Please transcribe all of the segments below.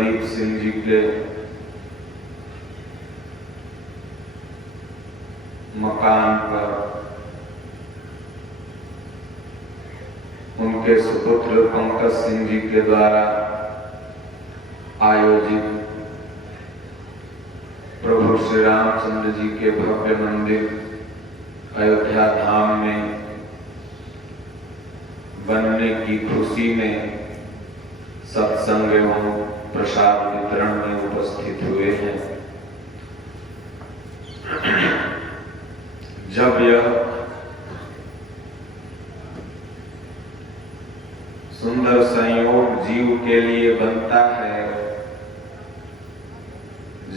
प्रदीप सिंह जी के मकान पर उनके सुपुत्र पंकज सिंह जी के द्वारा आयोजित प्रभु श्री रामचंद्र जी के भव्य मंदिर अयोध्या धाम में बनने की खुशी में सत्संग एवं प्रसाद वितरण में उपस्थित हुए हैं। जब यह सुंदर संयोग जीव के लिए बनता है,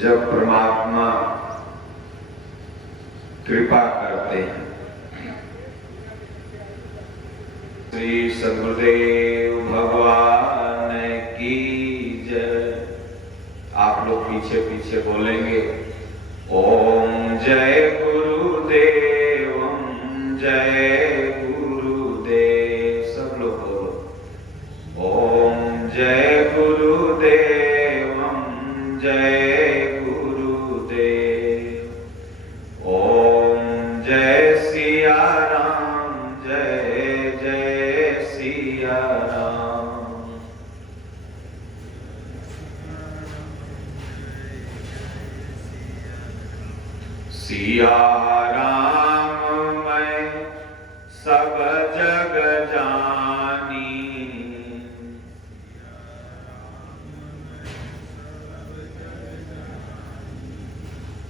जब परमात्मा कृपा करते हैं। श्री सद्गुरुदेव भगवान की जय। आप लोग पीछे पीछे बोलेंगे ओम जय गुरुदेव, ओम जय गुरुदेव। सब लोग बोलो ओम जय गुरुदेव, ओम जय गुरुदेव। ओम जय सिया राम, जय जय सिया राम। सिया राम मैं सब जग जानी,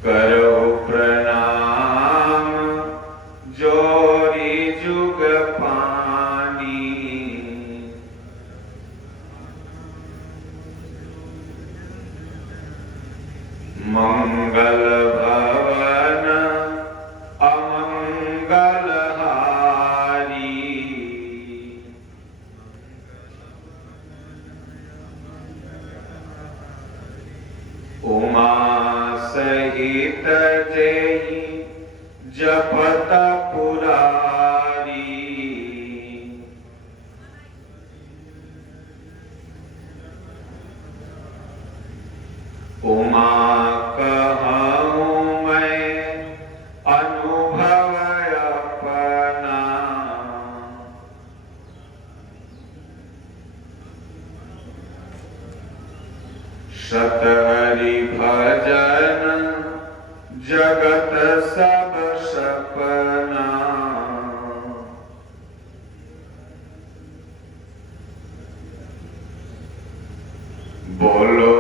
करो प्रणाम जोरी जुग पानी। मंगल भवन अमंगल हारी, उमा सहित जेहि जपत पुरारी। उमा कहूँ मैं अनुभव अपना, सतहरि भजन जगत सब सपना। बोलो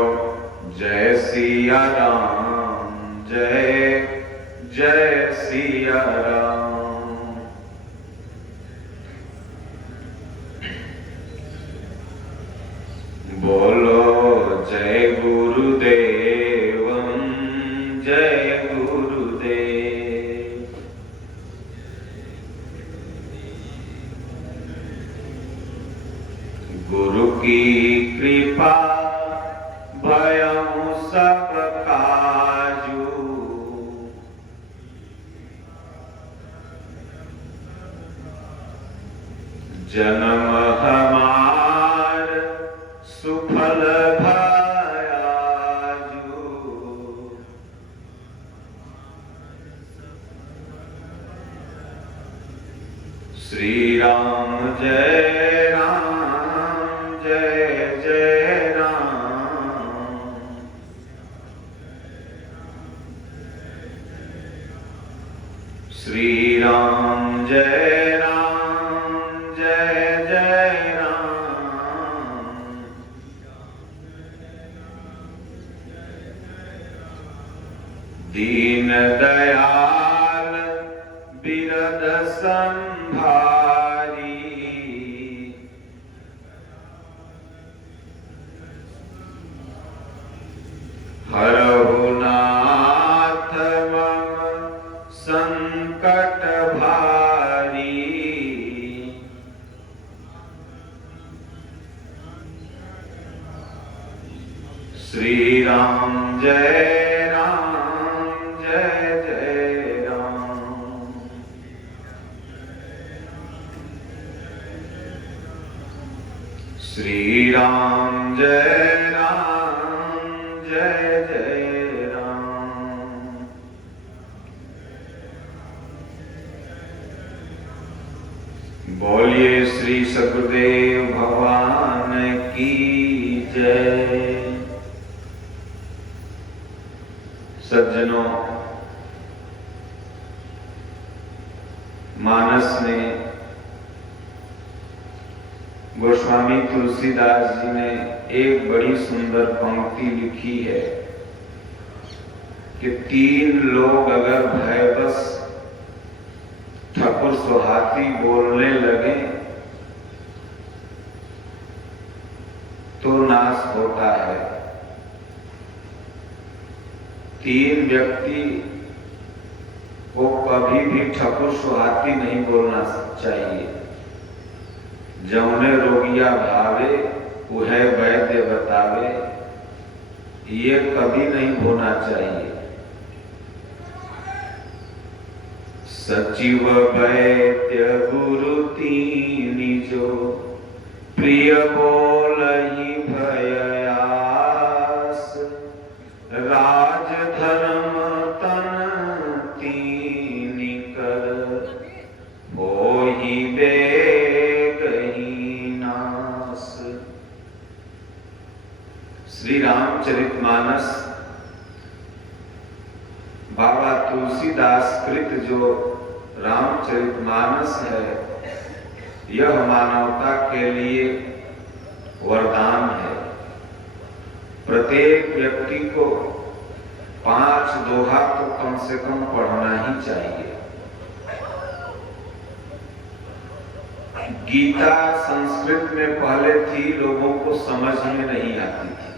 जय सिया राम, जय जय सिया राम। बोलो जय गुरुदेव, जय गुरुदेव। गुरु की कृपा भयउ सब काजू, जन्म हमार सुफल भयाजू। श्री राम जय राम, जय जय राम। श्री राम जय राम, जय जय राम। दीन दयाल बिरद संभारी, हरहु नाथ मम संकट भारी। श्री राम जय राम, जय जय राम। श्री राम जय राम, सदगुरुदेव भगवान की जय। सज्जनों, मानस में गोस्वामी तुलसीदास जी ने एक बड़ी सुंदर पंक्ति लिखी है कि 3 लोग अगर भयवश ठकुर सुहाती बोलने लगे तो नाश होता है। 3 व्यक्ति को कभी भी ठकुर सुहाती नहीं बोलना चाहिए। जौने रोगिया भावे उहे वैद्य बतावे, ये कभी नहीं होना चाहिए। सचिव वैद्य गुरु तीनि जो प्रिय बोलहि भय आस, राज धर्म तन तीनि कर होहि बेगहि नास। श्री रामचरितमानस बाबा तुलसीदास कृत जो रामचरितमानस है, यह मानवता के लिए वरदान है। प्रत्येक व्यक्ति को 5 दोहा तो कम से कम पढ़ना ही चाहिए। गीता संस्कृत में पहले थी, लोगों को समझ में नहीं आती थी,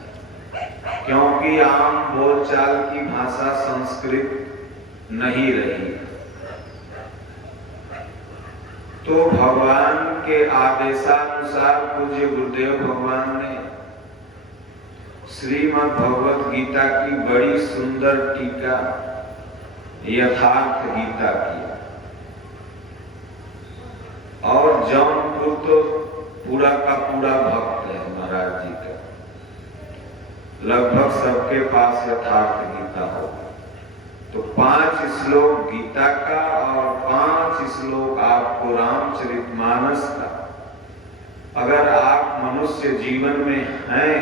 क्योंकि आम बोलचाल की भाषा संस्कृत नहीं रही। तो भगवान के आदेशानुसार पूज्य गुरुदेव भगवान ने श्रीमद् भगवत गीता की बड़ी सुंदर टीका यथार्थ गीता की। और जौनपुर तो पूरा का पूरा भक्त है महाराज जी का, लगभग सबके पास यथार्थ गीता हो। तो 5 श्लोक गीता का और 5 श्लोक आपको रामचरितमानस का, अगर आप मनुष्य जीवन में हैं,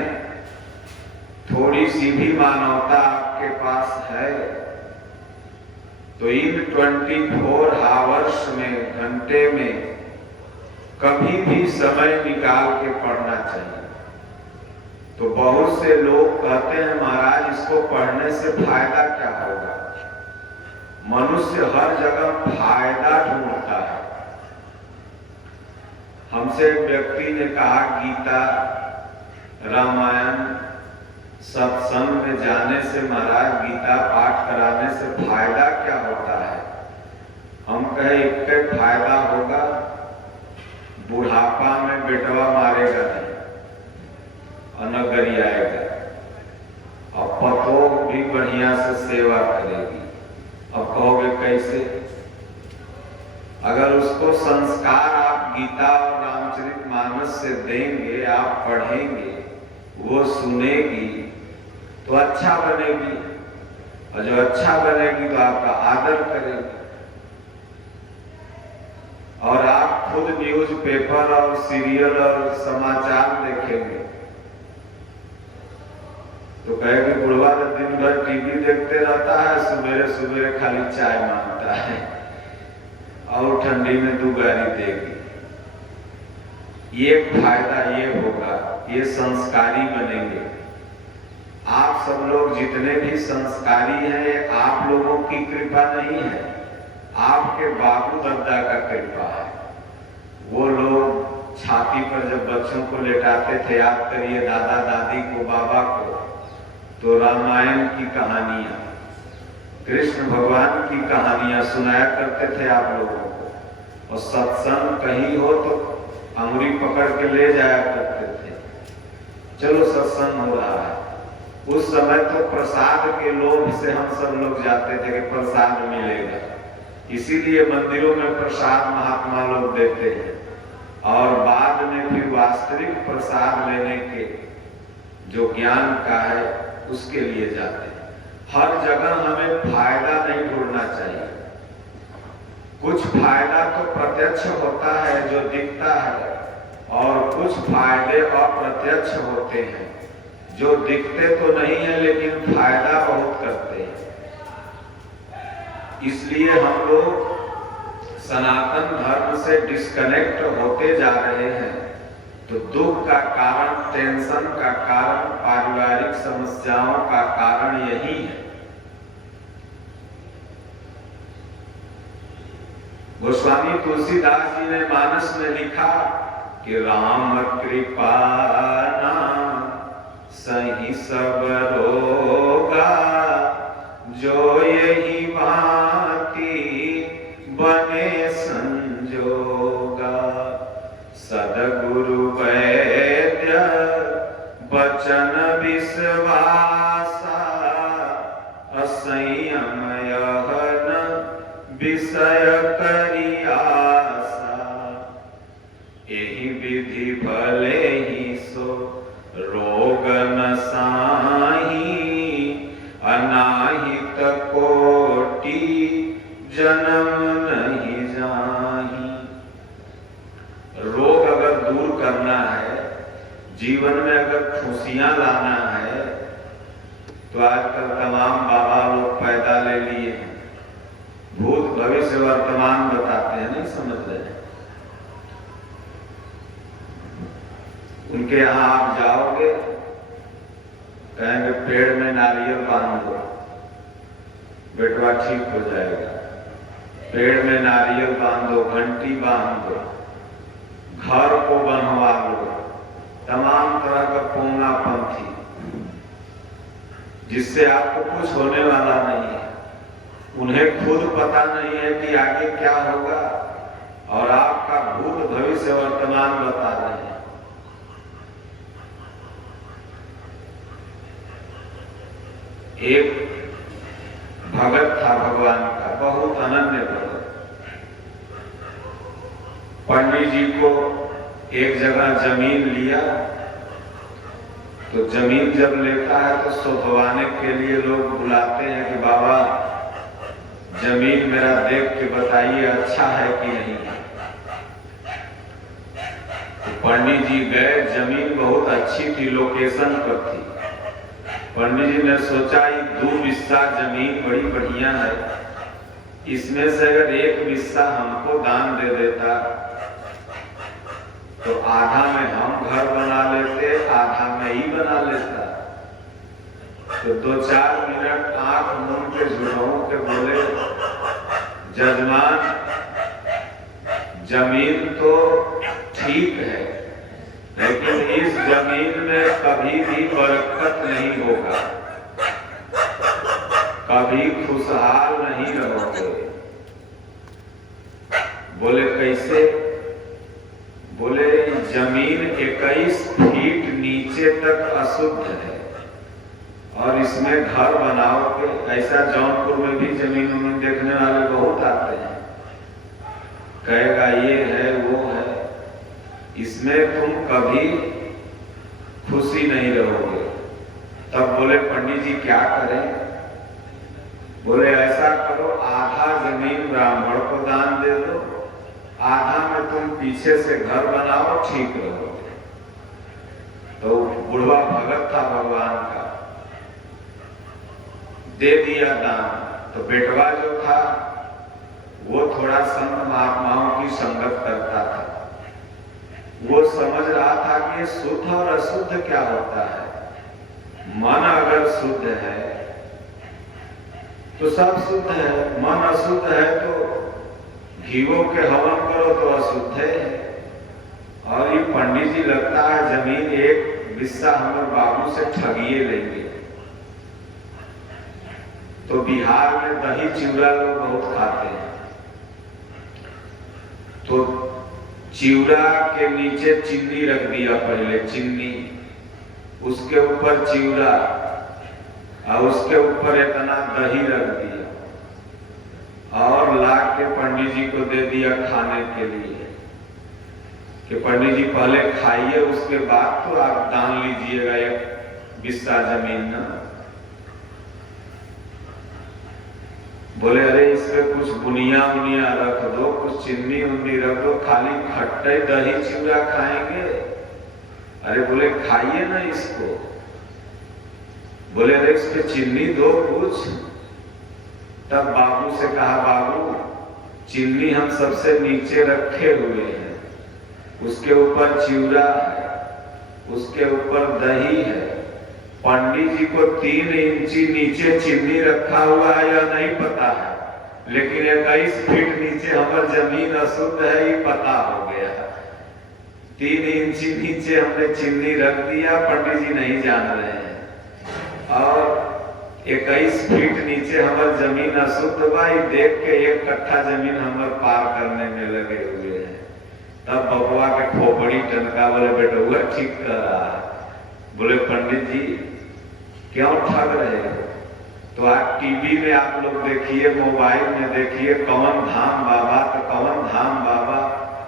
थोड़ी सी भी मानवता आपके पास है, तो इन 24 आवर्स में, घंटे में कभी भी समय निकाल के पढ़ना चाहिए। तो बहुत से लोग कहते हैं महाराज इसको पढ़ने से फायदा क्या होगा। मनुष्य हर जगह फायदा ढूंढता है। हमसे एक व्यक्ति ने कहा गीता, रामायण, सत्संग में जाने से महाराज गीता पाठ कराने से फायदा क्या होता है। हम कहे एक फायदा होगा, बुढ़ापा में बेटवा मारेगा नहीं और न गरियाएगा, और पतोह भी बढ़िया से सेवा करेगी। अब कहोगे कैसे? अगर उसको संस्कार आप गीता और रामचरितमानस से देंगे, आप पढ़ेंगे, वो सुनेगी तो अच्छा बनेगी, और जो अच्छा बनेगी तो आपका आदर करेगी। और आप खुद न्यूज पेपर और सीरियल और समाचार देखेंगे तो कहेंगे बुढ़वा तो दिन भर टीवी देखते रहता है, सवेरे सवेरे खाली चाय मांगता है और ठंडी में 2 गारी देगी। ये फायदा ये होगा, ये संस्कारी बनेंगे। आप सब लोग जितने भी संस्कारी हैं, आप लोगों की कृपा नहीं है, आपके बाबू दादा का कृपा है। वो लोग छाती पर जब बच्चों को लेटाते थे, याद करिए दादा दादी को, बाबा को, तो रामायण की कहानियां, कृष्ण भगवान की कहानियां सुनाया करते थे आप लोगों को। और सत्संग कहीं हो तो अंगुली पकड़ के ले जाया करते थे, चलो सत्संग हो रहा है। उस समय तो प्रसाद के लोभ से हम सब लोग जाते थे कि प्रसाद मिलेगा, इसीलिए मंदिरों में प्रसाद महात्मा लोग देते हैं। और बाद में फिर वास्तविक प्रसाद लेने के जो ज्ञान का है उसके लिए जाते हैं। हर जगह हमें फायदा नहीं ढूंढना चाहिए। कुछ फायदा तो प्रत्यक्ष होता है जो दिखता है, और कुछ फायदे अप्रत्यक्ष होते हैं जो दिखते तो नहीं है लेकिन फायदा बहुत करते हैं। इसलिए हम लोग सनातन धर्म से डिस्कनेक्ट होते जा रहे हैं। तो दुख का कारण, टेंशन का कारण, पारिवारिक समस्याओं का कारण यही है। गोस्वामी तुलसीदास जी ने मानस में लिखा कि राम कृपा नाम सही सब रोगा, जो यही भांति बने संजोगा। सदगुरु वैद्य वचन विश्वासा, असंयम यहन विषय करी आशा। यही विधि भले ही सो रोग न साही, अनाहित कोटि जन्म नहीं जाही। रोग अगर दूर करना है, जीवन में अगर खुशियां लाना है, तो आजकल तमाम बाबा लोग पैदा ले लिए हैं, भूत भविष्य वर्तमान बताते हैं, नहीं समझ रहे हैं। उनके यहां आप जाओगे, कहेंगे पेड़ में नारियल बांध दो, बेटवा ठीक हो जाएगा। पेड़ में नारियल बांध दो, घंटी बांध दो, घर को बनवा लो, तमाम तरह का पोंगा पंथी, जिससे आपको कुछ होने वाला नहीं है। उन्हें खुद पता नहीं है कि आगे क्या होगा, और आपका भूत भविष्य वर्तमान बता रहे हैं। एक भगत था भगवान का, बहुत अनन्य भगत। पंडित जी को एक जगह जमीन लिया, तो जमीन जब लेता है तो सौंपवाने के लिए लोग बुलाते हैं कि बाबा जमीन मेरा देख के बताइए अच्छा है कि नहीं। तो पंडित जी गए, जमीन बहुत अच्छी थी, लोकेशन पर थी। पंडित जी ने सोचा ये 2 बिस्सा जमीन बड़ी बढ़िया है, इसमें से अगर 1 बिस्सा हमको दान दे देता तो आधा में हम घर बना लेते, आधा में ही बना लेता। तो 2-4 मिनट आंख मूंद के झुकाऊ के बोले, जजमान जमीन तो ठीक है, लेकिन इस जमीन में कभी भी बरकत नहीं होगा, कभी खुशहाल नहीं रहोगे। बोले कैसे? बोले जमीन 21 फीट नीचे तक अशुद्ध है, और इसमें घर बनाओगे। ऐसा जौनपुर में भी जमीन देखने वाले बहुत आते हैं, कहेगा ये है वो है, इसमें तुम कभी खुशी नहीं रहोगे। तब बोले पंडित जी क्या करें? बोले ऐसा करो, आधा जमीन ब्राह्मण को दान दे दो, आधा में तुम पीछे से घर बनाओ, ठीक रहोगे। तो बुढ़वा भगत था भगवान का, दे दिया दान। तो बेटवा जो था वो थोड़ा संत महात्माओं की संगत करता था, वो समझ रहा था कि ये शुद्ध और अशुद्ध क्या होता है। मन अगर शुद्ध है तो सब शुद्ध है, मन अशुद्ध है तो घीवों के हवन करो तो अशुद्ध है। और ये पंडित जी लगता है जमीन 1 बिस्सा हमारे बाबू से ठगिए लेंगे। तो बिहार में दही चिवड़ा लोग बहुत खाते हैं, तो चिवड़ा के नीचे चीनी रख दिया, पहले चीनी, उसके ऊपर चिवड़ा, और उसके ऊपर इतना दही रख दिया, और ला के पंडित जी को दे दिया खाने के लिए कि पंडित जी पहले खाइए, उसके बाद तो आप दान लीजिएगा 1 बिस्सा जमीन ना। बोले अरे इसमें कुछ बुनिया उनिया रख दो, कुछ चीनी उन्नी रख दो, खाली खट्टे दही चिवड़ा खाएंगे। अरे बोले खाइए ना इसको। बोले अरे इसमें चीनी दो कुछ। तब बाबू से कहा बाबू चीनी हम सबसे नीचे रखे हुए हैं, उसके ऊपर चिवड़ा है, उसके ऊपर दही है। पंडित जी को 3 इंची नीचे चीनी रखा हुआ है या नहीं पता है, लेकिन 21 फीट नीचे हमारी जमीन अशुद्ध है ये पता हो गया। 3 इंची नीचे हमने चीनी रख दिया, पंडित जी नहीं जान रहे हैं। और 21 फीट नीचे हमारी जमीन अशुद्ध भाई देख के 1 कट्ठा जमीन हमारे पार करने में लगे हुए हैं। तब बबुआ के खोपड़ी टनका। बोले बेटा हुआ ठीक कर रहा है। बोले पंडित जी क्यों ठग रहे हो? तो आज टीवी में आप लोग देखिए, मोबाइल में देखिए, कवन धाम बाबा तो कवन धाम बाबा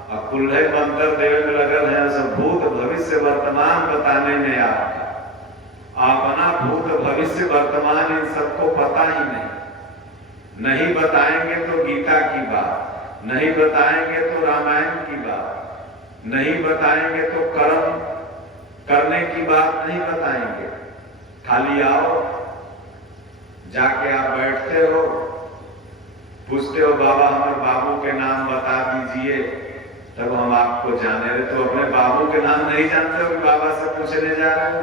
और कुल्हे मंत्र देवे में लगल है। सब भूत भविष्य वर्तमान बताने में आपका अपना भूत भविष्य वर्तमान इन सबको पता ही नहीं बताएंगे तो गीता की बात, नहीं बताएंगे तो रामायण की बात, नहीं बताएंगे तो कर्म करने की बात नहीं बताएंगे। खाली आओ, जाके आप बैठते हो, पूछते हो बाबा हमारे बाबू के नाम बता दीजिए, तब हम आपको जाने रहे। तो अपने बाबू के नाम नहीं जानते हो कि बाबा से पूछने जा रहे हो?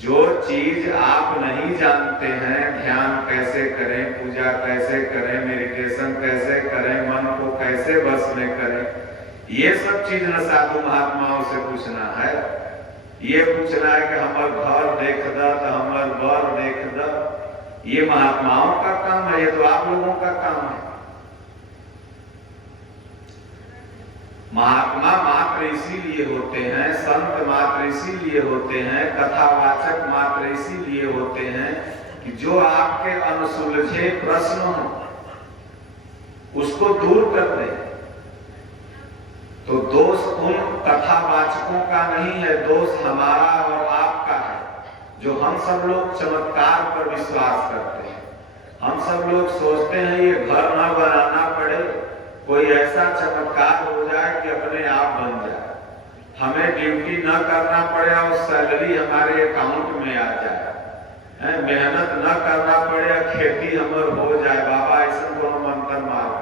जो चीज आप नहीं जानते हैं, ध्यान कैसे करें, पूजा कैसे करें, मेडिटेशन कैसे करें, मन को कैसे बस में करें, ये सब चीज न साधु महात्माओं से पूछना है। ये पूछना है कि हमार घर देख द तो हमार बर देख द, ये महात्माओं का काम है, ये तो आप लोगों का काम है। महात्मा मात्र इसीलिए होते हैं, संत मात्र इसीलिए होते हैं, कथावाचक मात्र इसीलिए होते हैं कि जो आपके अनसुलझे प्रश्न हो उसको दूर कर दे। तो दोष उन कथावाचकों का नहीं है, दोष हमारा और आपका है, जो हम सब लोग चमत्कार पर विश्वास करते हैं। हम सब लोग सोचते हैं ये घर न बनाना पड़े, कोई ऐसा चमत्कार हो जाए कि अपने आप बन जाए, हमें ड्यूटी न करना पड़े और सैलरी हमारे अकाउंट में आ जाए, मेहनत न करना पड़े, खेती हमार हो जाए। बाबा ऐसा कोनो मंत्र मारो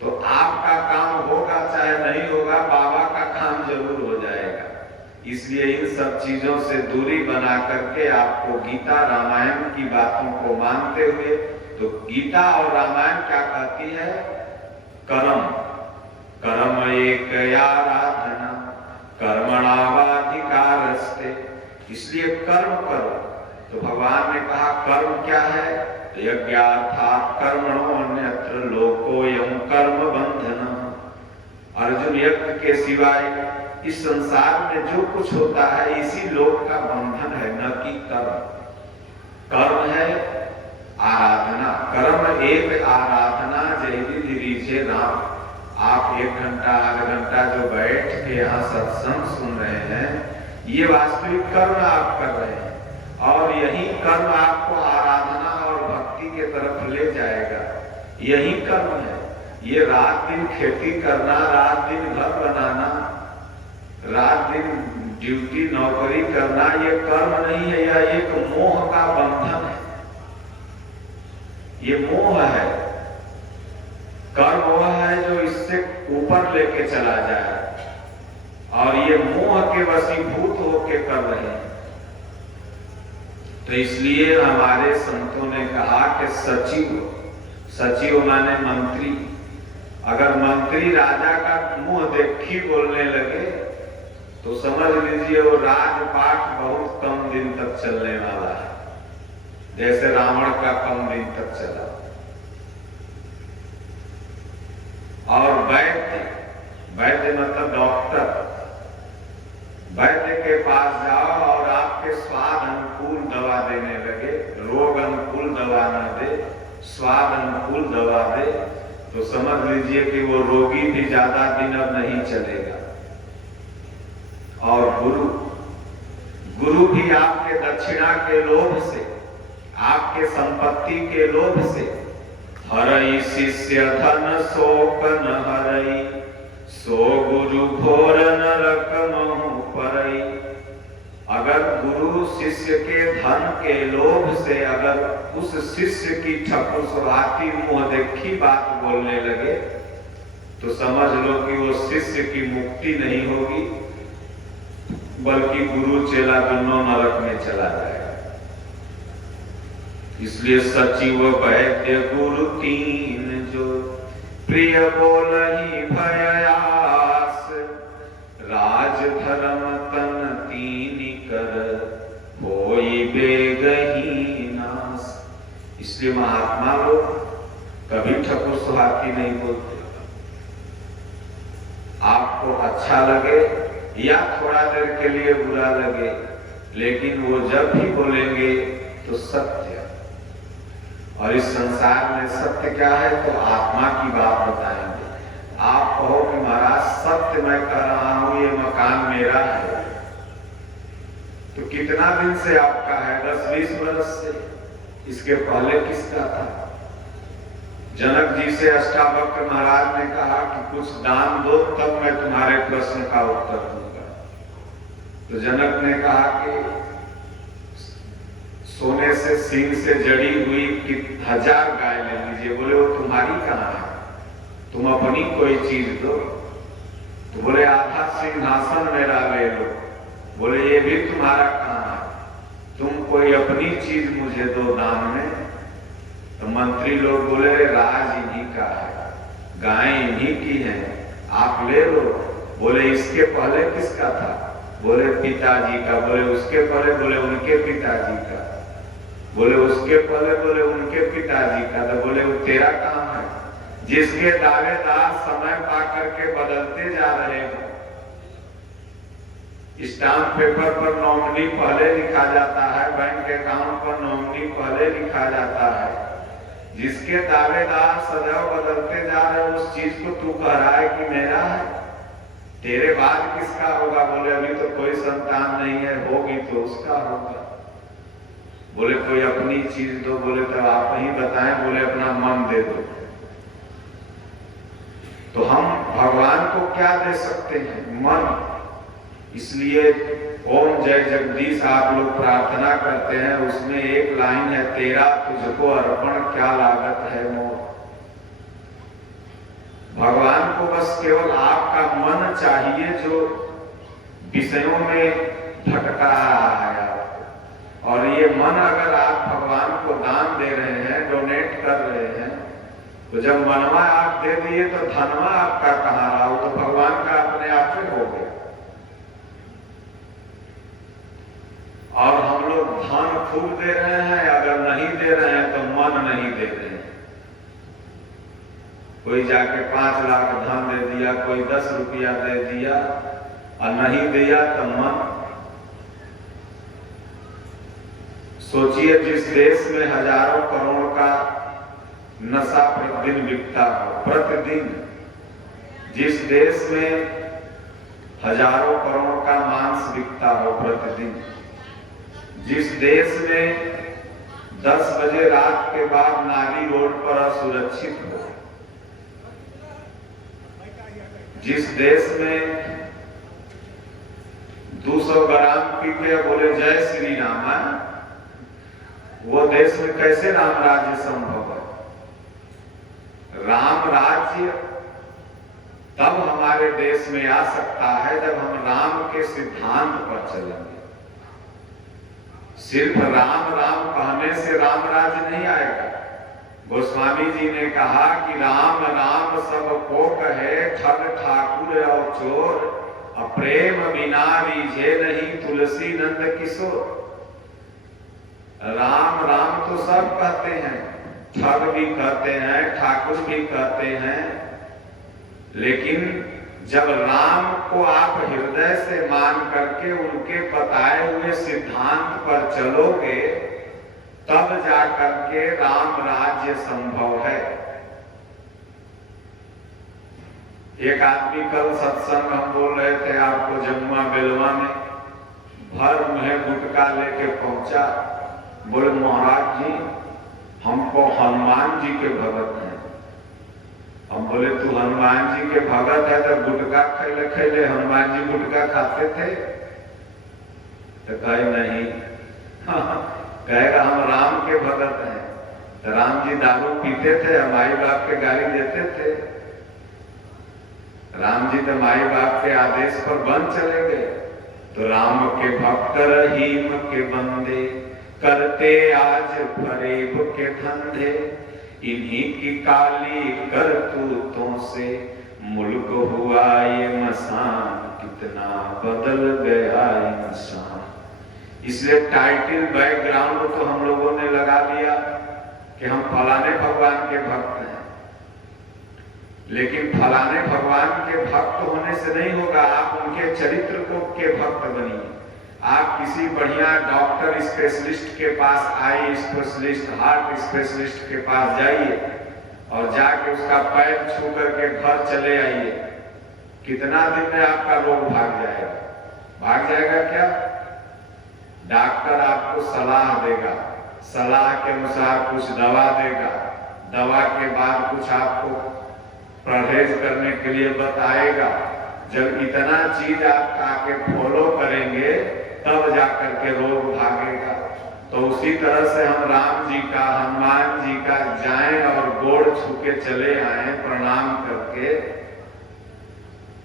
तो आपका काम होगा चाहे नहीं होगा, बाबा का काम जरूर हो जाएगा। इसलिए इन सब चीजों से दूरी बना करके आपको गीता रामायण की बातों को मानते हुए, तो गीता और रामायण क्या कहती है? कर्म कर्म एक आराधना कर्मणावाधिकारस्ते। इसलिए कर्म करो। तो भगवान ने कहा कर्म क्या है? यज्ञार्थात् कर्मणो अन्यत्र लोकोऽयं कर्म बंधनम्। अर्जुन यज्ञ के सिवाय इस संसार में जो कुछ होता है इसी लोक का बंधन है, न कि कर्म। कर्म है आराधना, कर्म एक आराधना जैसी रीझे राम। आप 1 घंटा 8 घंटा जो बैठ के यहाँ सत्संग सुन रहे हैं, ये वास्तविक कर्म आप कर रहे हैं, और यही कर्म आपको आराधना और भक्ति के तरफ ले जाएगा। यही कर्म है। ये रात दिन खेती करना, रात दिन घर बनाना, रात दिन ड्यूटी नौकरी करना, ये कर्म नहीं है, यह एक मोह का बंधन है। ये मोह है। कर्म वह है जो इससे ऊपर लेके चला जाए, और ये मोह के वशीभूत होके कर रहे हैं। तो इसलिए हमारे संतों ने कहा कि सचिव, सचिव माने मंत्री, अगर मंत्री राजा का मुंह देखी बोलने लगे तो समझ लीजिए वो राजपाट बहुत कम दिन तक चलने वाला है, जैसे रावण का कम दिन तक चला। और वैद्य, वैद्य मतलब डॉक्टर, वैद्य के पास जाओ और आपके स्वाद अनुकूल दवा देने लगे, रोग अनुकूल दवा न दे, स्वाद अनुकूल दवा दे, तो समझ लीजिए कि वो रोगी भी ज्यादा दिन अब नहीं चलेगा। और गुरु, गुरु भी आपके दक्षिणा के लोभ से आपके संपत्ति के लोभ से। हरई शिष्य धन शोक न हरई, सो गुरु घोर नरक महु परई। अगर गुरु शिष्य के धन के लोभ से अगर उस शिष्य की ठकुसवाती मुंह देखी बात बोलने लगे तो समझ लो कि वो शिष्य की मुक्ति नहीं होगी, बल्कि गुरु चेला दोनों नरक में चला जाएगा। इसलिए सचिव वैद्य गुरु तीन जो, प्रिय बोलहि भययास। राज धर्म तन तीन कर, होई बेगही नास। इसलिए महात्मा लोग कभी ठकुर सुहाती नहीं बोलते। आपको अच्छा लगे या थोड़ा देर के लिए बुरा लगे, लेकिन वो जब भी बोलेंगे तो सत्य। और इस संसार में सत्य क्या है तो आत्मा की बात बताएंगे। आप कहो कि महाराज सत्य मैं कह रहा हूं, ये मकान मेरा है, तो कितना दिन से आपका है? 10-20 वर्ष से। इसके पहले किसका था? जनक जी से अष्टावक्र महाराज ने कहा कि कुछ दान दो तब मैं तुम्हारे प्रश्न का उत्तर दूंगा। तो जनक ने कहा कि सोने से सींग से जड़ी हुई 1000 गाय ले लीजिए। बोले वो तुम्हारी कहाँ है, तुम अपनी कोई चीज दो। तो बोले आधा सिंहासन मेरा ले लो। बोले ये भी तुम्हारा कहाँ है, तुम कोई अपनी चीज मुझे दो दान में। तो मंत्री लोग बोले राज इन्हीं का है, गाय इन्हीं की है, आप ले लो। बोले इसके पहले किसका था? बोले पिताजी का। बोले उसके पहले? बोले उनके पिताजी का। बोले उसके पहले? बोले उनके पिताजी का। तो बोले वो तेरा कहाँ है, जिसके दावेदार समय पा करके बदलते जा रहे हो। स्टाम्प पेपर पर नॉमिनी पहले लिखा जाता है, बैंक अकाउंट पर नॉमिनी पहले लिखा जाता है। जिसके दावेदार सदैव बदलते जा रहे हो, उस चीज को तू कह रहा है कि मेरा है, तेरे बाद किसका होगा? बोले अभी तो कोई संतान नहीं है, होगी तो उसका होगा। बोले कोई अपनी चीज दो। बोले तब आप ही बताएं। बोले अपना मन दे दो। तो हम भगवान को क्या दे सकते हैं? मन। इसलिए ओम जय जगदीश आप लोग प्रार्थना करते हैं, उसमें एक लाइन है, तेरा तुझको अर्पण क्या लागत है मोर। भगवान को बस केवल आपका मन चाहिए, जो विषयों में भटका रहा है आपको। और ये मन अगर आप भगवान को दान दे रहे हैं, डोनेट कर रहे हैं, तो जब मनवा आप दे दिए तो धनवा आपका कहाँ रहा? तो भगवान का अपने आप में हो गया। और हम लोग धन खूब दे रहे हैं, अगर नहीं दे रहे हैं तो मन नहीं दे रहे हैं। कोई जाके 5 लाख धन दे दिया, कोई 10 रुपया दे दिया, और नहीं दिया तो मन। सोचिए जिस देश में हजारों करोड़ का नशा प्रतिदिन बिकता हो, प्रतिदिन, जिस देश में हजारों करोड़ का मांस बिकता हो प्रतिदिन, जिस देश में 10 बजे रात के बाद नारी रोड पर असुरक्षित हो, जिस देश में 200 ग्राम पी के बोले जय श्री राम, वो देश में कैसे राम राज्य संभव है? राम राज्य तब हमारे देश में आ सकता है जब हम राम के सिद्धांत पर चलेंगे। सिर्फ राम राम कहने से राम राज्य नहीं आएगा। गोस्वामी जी ने कहा कि राम राम सबको कहे, ठग ठाकुर और चोर, अप्रेम बिना रीझे नहीं तुलसी नंद किशोर। राम राम तो सब कहते हैं, ठग भी कहते हैं, ठाकुर भी कहते हैं, लेकिन जब राम को आप हृदय से मान करके उनके बताए हुए सिद्धांत पर चलोगे, तब जाकर के राम राज्य संभव है। एक आदमी कल सत्संग हम बोल रहे थे आपको, जमुआ बेलवा में भर मुहे गुटखा लेके पहुंचा, बोले महाराज जी हमको हनुमान जी के भगत हैं। हम बोले तू हनुमान जी के भगत है तो गुटखा खैले खैले हनुमान जी गुटखा खाते थे? तो कहे नहीं। कहेगा हम राम के भगत हैं। तो राम जी दारू पीते थे, माई बाप के गाली देते थे। राम जी तो माई बाप के आदेश पर बन चले गए। तो राम के भक्त रहीम के बंदे करते आज फरेब के धंधे। इन्हीं की काली करतूतों से मुल्क हुआ ये मसान, कितना बदल गया इंसान। इसलिए टाइटल बैकग्राउंड तो हम लोगों ने लगा दिया कि हम फलाने भगवान के भक्त हैं, लेकिन फलाने भगवान के भक्त होने से नहीं होगा। आप उनके चरित्र को के भक्त बनिए। आप किसी बढ़िया डॉक्टर स्पेशलिस्ट के पास, आई स्पेशलिस्ट, हार्ट स्पेशलिस्ट के पास जाइए और जाके उसका पैर छू करके घर चले आइए। कितना दिन में आपका रोग भाग जाएगा? भाग जाएगा क्या? डॉक्टर आपको सलाह देगा, सलाह के अनुसार कुछ दवा देगा, दवा के बाद कुछ आपको परहेज करने के लिए बताएगा। जब इतना चीज आप आके फॉलो करेंगे तब जाकर के रोग भागेगा। तो उसी तरह से हम राम जी का, हनुमान जी का जाएं और गोड़ छू के चले आए प्रणाम करके,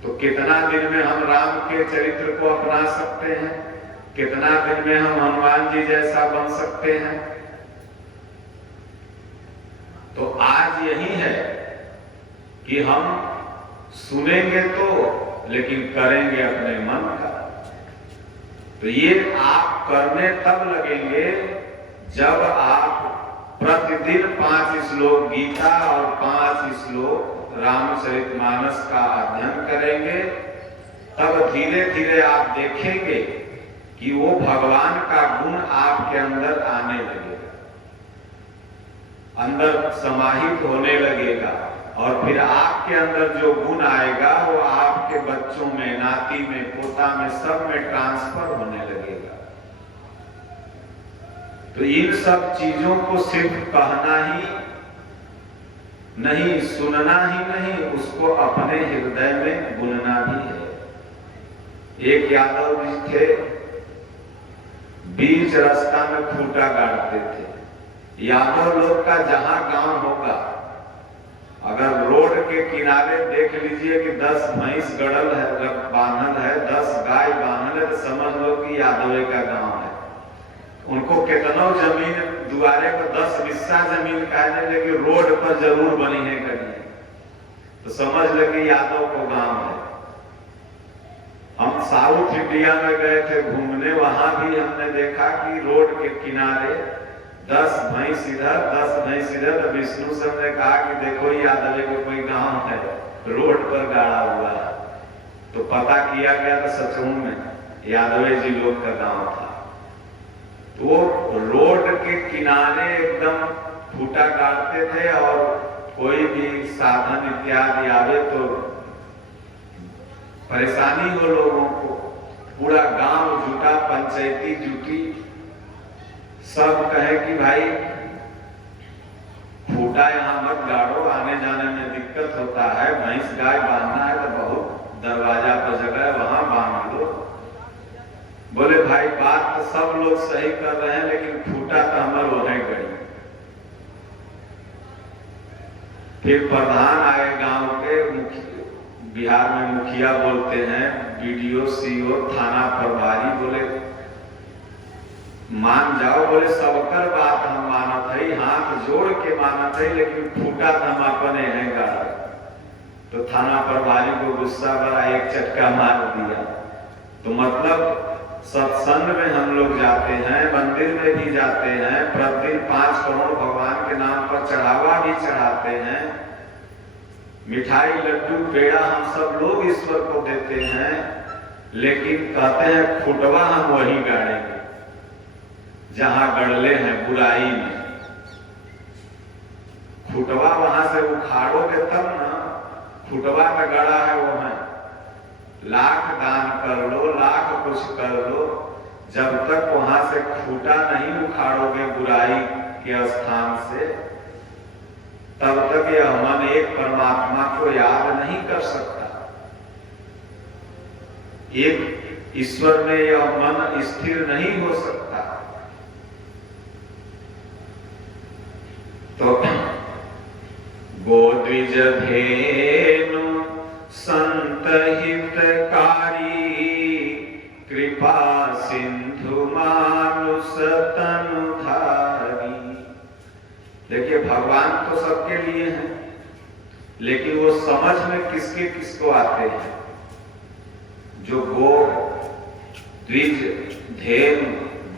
तो कितना दिन में हम राम के चरित्र को अपना सकते हैं? कितना दिन में हम हनुमान जी जैसा बन सकते हैं? तो आज यही है कि हम सुनेंगे तो, लेकिन करेंगे अपने मन का। तो ये आप करने तब लगेंगे जब आप प्रतिदिन 5 श्लोक गीता और 5 श्लोक रामचरितमानस का अध्ययन करेंगे। तब धीरे धीरे आप देखेंगे कि वो भगवान का गुण आपके अंदर आने लगेगा, अंदर समाहित होने लगेगा। और फिर आपके अंदर जो गुण आएगा वो आपके बच्चों में, नाती में, पोता में, सब में ट्रांसफर होने लगेगा। तो इन सब चीजों को सिर्फ कहना ही नहीं, सुनना ही नहीं, उसको अपने हृदय में बुनना भी है। एक यादव जी थे, बीच रास्ता में खूंटा गाड़ते थे। यादव लोग का जहां गांव होगा, अगर रोड के किनारे देख लीजिए कि 10 भैंस गड़ल है, बांधल है, 10 गाय बांधल है, तो समझ लो कि यादवे का गांव है। उनको कितनों जमीन दुआरे पर 10 हिस्सा जमीन कहने लगे, रोड पर जरूर बनी है कहीं, तो समझ लगे यादव को गांव है। हम साउथ इंडिया में गए थे घूमने, वहां भी हमने देखा कि रोड के किनारे 10 भैंस इधर, 10 भैंस इधर। तो विष्णु सर ने कहा कि देखो यादव को कोई गांव है, रोड पर गाड़ा हुआ है। तो पता किया गया तो सचमुच में यादवे जी लोग का गांव था। तो रोड के किनारे एकदम खूंटा गाड़ते थे और कोई भी साधन इत्यादि आवे तो परेशानी हो लोगों को। पूरा गांव जुटा, पंचायती जुटी, सब कहे कि भाई खूंटा यहाँ मत गाड़ो, आने जाने में दिक्कत होता है, भैंस गाय बांधना है तो बहुत दरवाजा पर जगह है, वहां बांध दो। बोले भाई बात तो सब लोग सही कर रहे हैं, लेकिन खूंटा तो हमारे वहीं गई। फिर प्रधान आए गांव के, बिहार में मुखिया बोलते हैं, बीडीओ, सीओ, थाना प्रभारी, बोले मान जाओ। बोले सबकर बात हम मानत है, हाथ जोड़ के मानत है, लेकिन खूंटा तो हम अपने हैं गाड़ा। तो थाना प्रभारी को गुस्सा बड़ा, एक चटका मार दिया। तो मतलब सत्संग में हम लोग जाते हैं, मंदिर में भी जाते हैं, प्रतिदिन 5 करोड़ भगवान के नाम पर चढ़ावा भी चढ़ाते हैं, मिठाई, लड्डू, पेड़ा हम सब लोग ईश्वर को देते हैं, लेकिन कहते हैं खूंटवा हम वही गाड़ेंगे जहां गड़ले हैं बुराई में। खूंटवा वहां से उखाड़ोगे तब ना, खूंटवा में गड़ा है वो है। लाख दान कर लो, लाख कुछ कर लो, जब तक वहां से खूंटा नहीं उखाड़ोगे बुराई के स्थान से, तब तक यह मन एक परमात्मा को याद नहीं कर सकता। एक ईश्वर में यह मन स्थिर नहीं हो सकता। तो गोद्विज धेनु संत हितकारी, कृपा सिंधु मानुष तनुधारी। देखिए, भगवान तो सबके लिए हैं, लेकिन वो समझ में किसके किसको आते हैं। जो गो द्विज धेनु,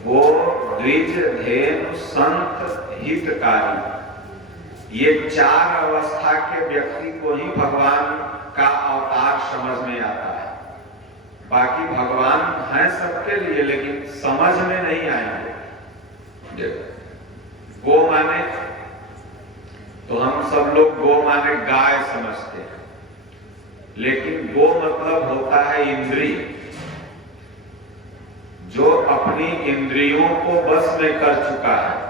गो द्विज धेनु संत हितकारी, ये चार अवस्था के व्यक्ति को ही भगवान का अवतार समझ में आता है। बाकी भगवान हैं सबके लिए, लेकिन समझ में नहीं आएंगे। गो माने तो हम सब लोग गो माने गाय समझते हैं, लेकिन गो मतलब होता है इंद्रिय, जो अपनी इंद्रियों को बस में कर चुका है।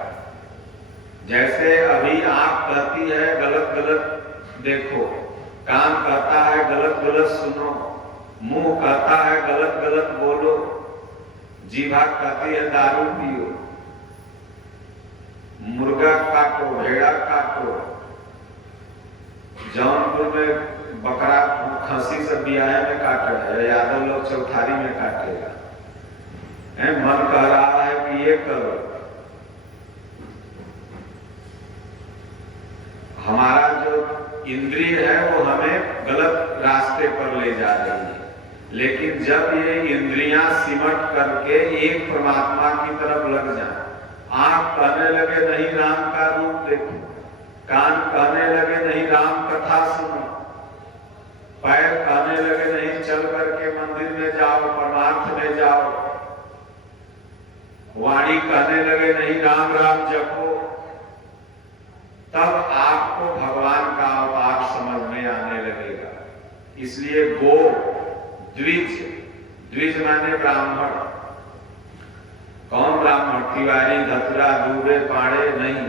जैसे अभी आंख कहती है गलत गलत देखो, कान कहता है गलत गलत सुनो, मुंह कहता है गलत गलत बोलो, जीभा कहती है दारू पियो, मुर्गा काटो, भेड़ा काटो। जौनपुर में बकरा खसी से ब्याह में काटे है, यादव लोग चौथारी में काटेगा। मन कह रहा है कि ये करो। हमारा जो इंद्रिय है वो हमें गलत रास्ते पर ले जा रही है, लेकिन जब ये इंद्रियां सिमट करके एक परमात्मा की तरफ लग जाए, आंख कहने लगे नहीं राम का रूप देखो, कान कहने लगे नहीं राम कथा सुनो, पैर कहने लगे नहीं चल करके मंदिर में जाओ, परमार्थ में जाओ, वाणी कहने लगे नहीं राम राम जपो, तब आपको भगवान का अवतार समझ में आने लगेगा। इसलिए गो द्विज, द्विज माने ब्राह्मण। कौन ब्राह्मण? तिवारी, धतुरा, दूबे, पाड़े नहीं।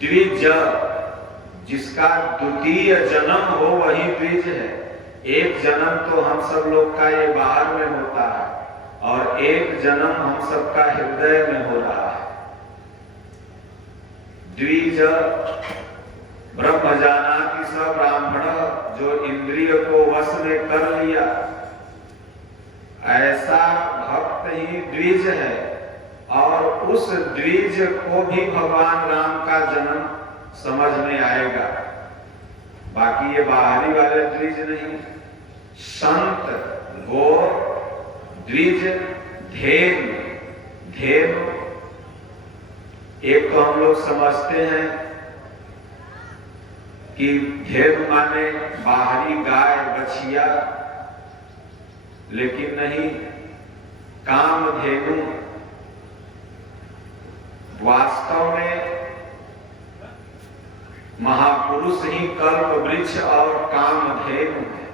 द्विज, जिसका द्वितीय जन्म हो वही द्विज है। एक जन्म तो हम सब लोग का ये बाहर में होता है, और एक जन्म हम सबका हृदय में हो रहा है। द्विज ब्रह्म जानाति स ब्राह्मण, जो इंद्रिय को वश में कर लिया, ऐसा भक्त ही द्विज है। और उस द्विज को भी भगवान राम का जन्म समझ में आएगा। बाकी ये बाहरी वाले द्विज नहीं। संत, गो, द्विज, धेनु। धेनु एक तो हम लोग समझते हैं कि धेनु माने बाहरी गाय बछिया, लेकिन नहीं, काम धेनु वास्तव में महापुरुष ही कल्प वृक्ष और काम धेनु है,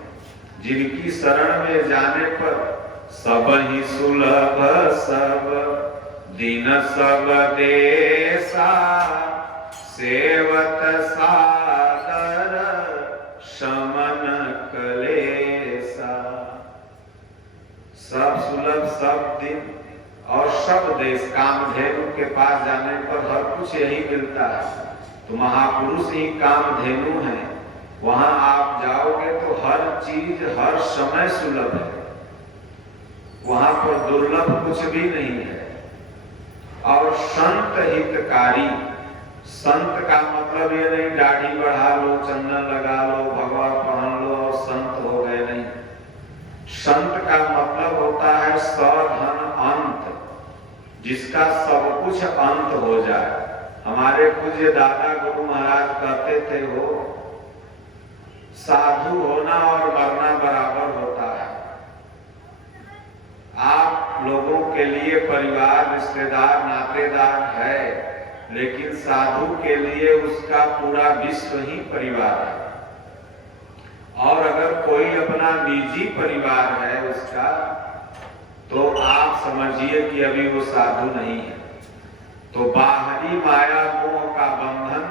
जिनकी शरण में जाने पर सब ही सुलभ, सब दिन सब देसा, सेवत सादर शमन कलेसा। सब सुलभ, सब दिन और सब देश। कामधेनु के पास जाने पर हर कुछ यही मिलता है, तो महापुरुष ही कामधेनु है। वहां आप जाओगे तो हर चीज हर समय सुलभ है, वहां पर दुर्लभ कुछ भी नहीं है। और संत हितकारी, संत का मतलब ये नहीं दाढ़ी बढ़ा लो, चंदन लगा लो, भगवा पहन लो और संत हो गए, नहीं। संत का मतलब होता है सधन अंत, जिसका सब कुछ अंत हो जाए। हमारे पूज्य दादा गुरु महाराज कहते थे, हो साधु होना और मरना बराबर होता है। आप लोगों के लिए परिवार, रिश्तेदार, नातेदार है, लेकिन साधु के लिए उसका पूरा विश्व ही परिवार है। और अगर कोई अपना निजी परिवार है उसका, समझिए कि अभी वो साधु नहीं है। तो बाहरी माया मोह का बंधन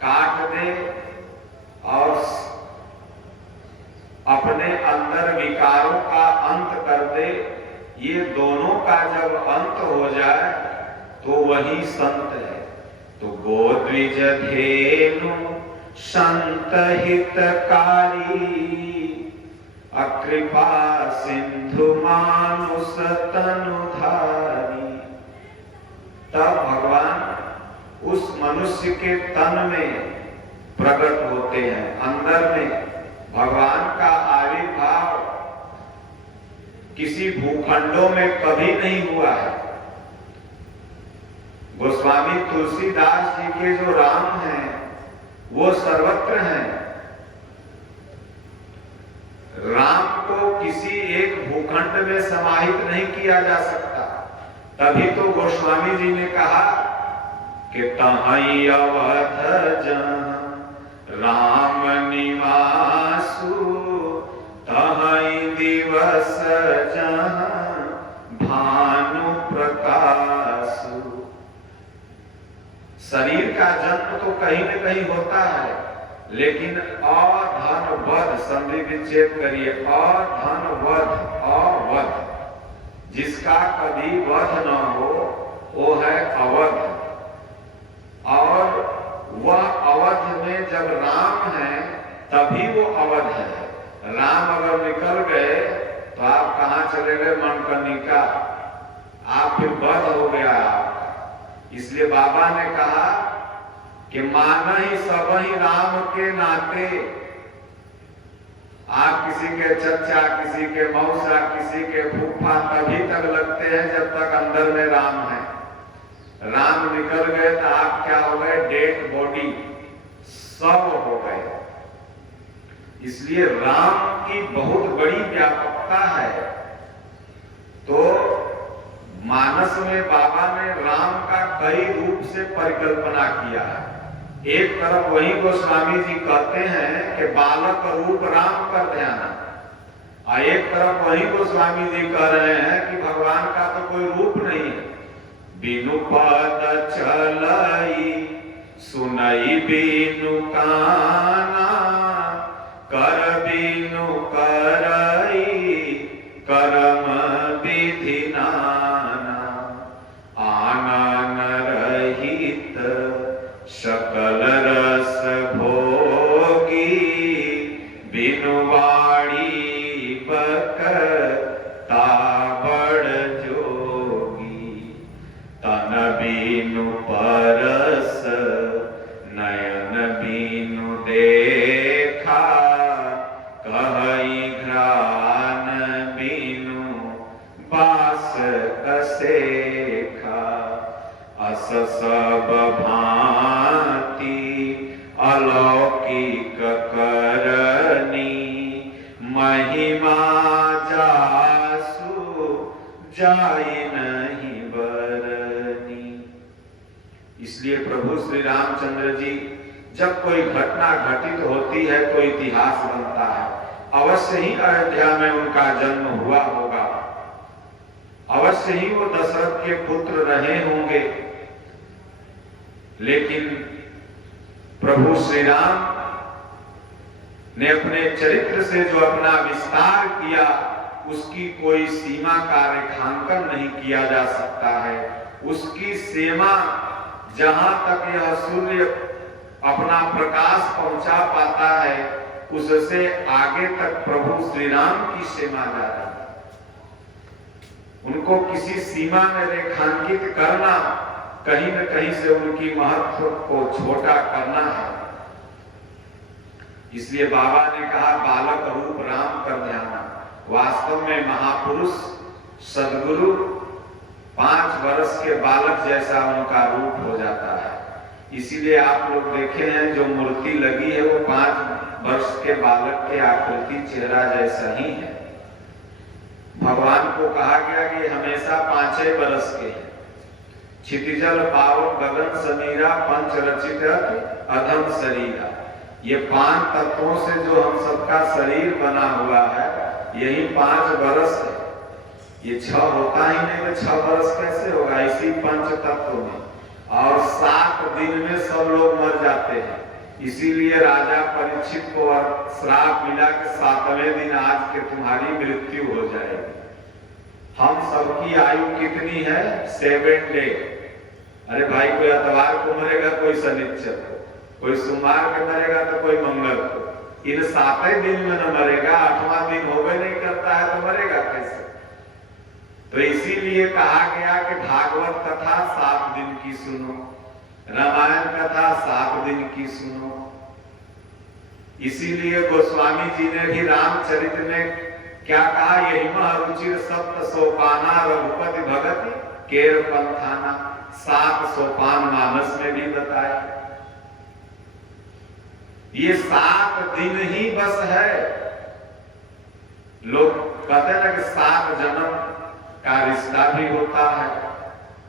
काट दे और अपने अंदर विकारों का अंत कर दे। ये दोनों का जब अंत हो जाए तो वही संत है। तो गोद्विज धेनु संत हितकारी, अकृपा सिंधु मानुष तनुधारी। तब भगवान उस मनुष्य के तन में प्रकट होते हैं। अंदर में भगवान का आविर्भाव किसी भूखंडों में कभी नहीं हुआ है। गोस्वामी तुलसीदास जी के जो राम हैं वो सर्वत्र हैं। राम को किसी एक भूखंड में समाहित नहीं किया जा सकता। तभी तो गोस्वामी जी ने कहा कि तहीं अवध जहाँ राम निवासु, तहीं दिवस जहाँ भानु प्रकाशु। शरीर का जन्म तो कहीं न कहीं होता है, लेकिन अधन वध, संधि विच्छेद करिए, अधन वध, अवध, जिसका कभी वध न हो वो है अवध। और वह अवध में जब राम है तभी वो अवध है। राम अगर निकल गए तो आप कहां चले गए? मनकनिका, आप फिर वध हो गया आपका। इसलिए बाबा ने कहा कि माना ही सब ही राम के नाते। आप किसी के चचा, किसी के मौसा, किसी के फूफा तभी तक लगते हैं जब तक अंदर में राम है। राम निकल गए तो आप क्या हो गए? डेड बॉडी, सब हो गए। इसलिए राम की बहुत बड़ी व्यापकता है। तो मानस में बाबा ने राम का कई रूप से परिकल्पना किया है। एक तरफ वही गोस्वामी जी कहते हैं कि बालक रूप राम कर ध्यान, और एक तरफ वही गोस्वामी जी कह रहे हैं कि भगवान का तो कोई रूप नहीं है। बिनु पद चलई सुनई बिनु काना, कर बिनु करई करम विधि नाना। आनन रहित सकल रस भोगी, बिनु वाणी बकता बड़ जोगी। तन बिनु परस नयन बिनु देखा, कहई घ्राण बिनु बास कसेखा। अस सब भांति अलौकिक करनी, महिमा जासु जाई नहीं बरनी। इसलिए प्रभु श्री रामचंद्र जी जब कोई घटना घटित होती है तो इतिहास बनता है। अवश्य ही अयोध्या में उनका जन्म हुआ होगा, अवश्य ही वो दशरथ के पुत्र रहे होंगे, लेकिन प्रभु श्री राम ने अपने चरित्र से जो अपना विस्तार किया उसकी कोई सीमा का रेखांकन नहीं किया जा सकता है। उसकी सीमा जहां तक यह सूर्य अपना प्रकाश पहुंचा पाता है उससे आगे तक प्रभु श्री राम की सीमा जा रही है। उनको किसी सीमा में रेखांकित करना कहीं न कहीं से उनकी महत्व को छोटा करना है। इसलिए बाबा ने कहा बालक रूप राम कर ध्यान। वास्तव में महापुरुष सदगुरु 5 वर्ष के बालक जैसा उनका रूप हो जाता है। इसीलिए आप लोग देखे हैं जो मूर्ति लगी है वो 5 वर्ष के बालक के आकृति चेहरा जैसा ही है। भगवान को कहा गया कि हमेशा 5 वर्ष के हैं। क्षितिजल पावन गगन समीरा पंच रचित अधम शरीरा, ये 5 तत्वों से जो हम सबका शरीर बना हुआ है यही 5 वर्ष है। ये 6 होता ही नहीं तो 6 वर्ष कैसे होगा इसी पंच तत्व में। और 7 दिन में सब लोग मर जाते हैं। इसीलिए राजा परीक्षित को श्राप मिला कि 7वें दिन आज के तुम्हारी मृत्यु हो जाएगी। हम सबकी आयु कितनी है? 7 डे। अरे भाई, कोई इतवार को मरेगा, कोई शनिचर को, कोई सोमवार को मरेगा तो कोई मंगल को। इन 7 दिन में न मरेगा, 8वां दिन होवे नहीं करता है तो मरेगा कैसे? तो इसीलिए कहा गया कि भागवत कथा 7 दिन की सुनो, रामायण कथा 7 दिन की सुनो। इसीलिए गोस्वामी जी ने भी रामचरित में क्या कहा? यही रुचिर सप्त सोपाना रघुपति भगति केर पंथाना। 7 सोपान मानस में भी बताया। ये 7 दिन ही बस है। लोग कहते हैं ना कि 7 जन्म का रिश्ता भी होता है,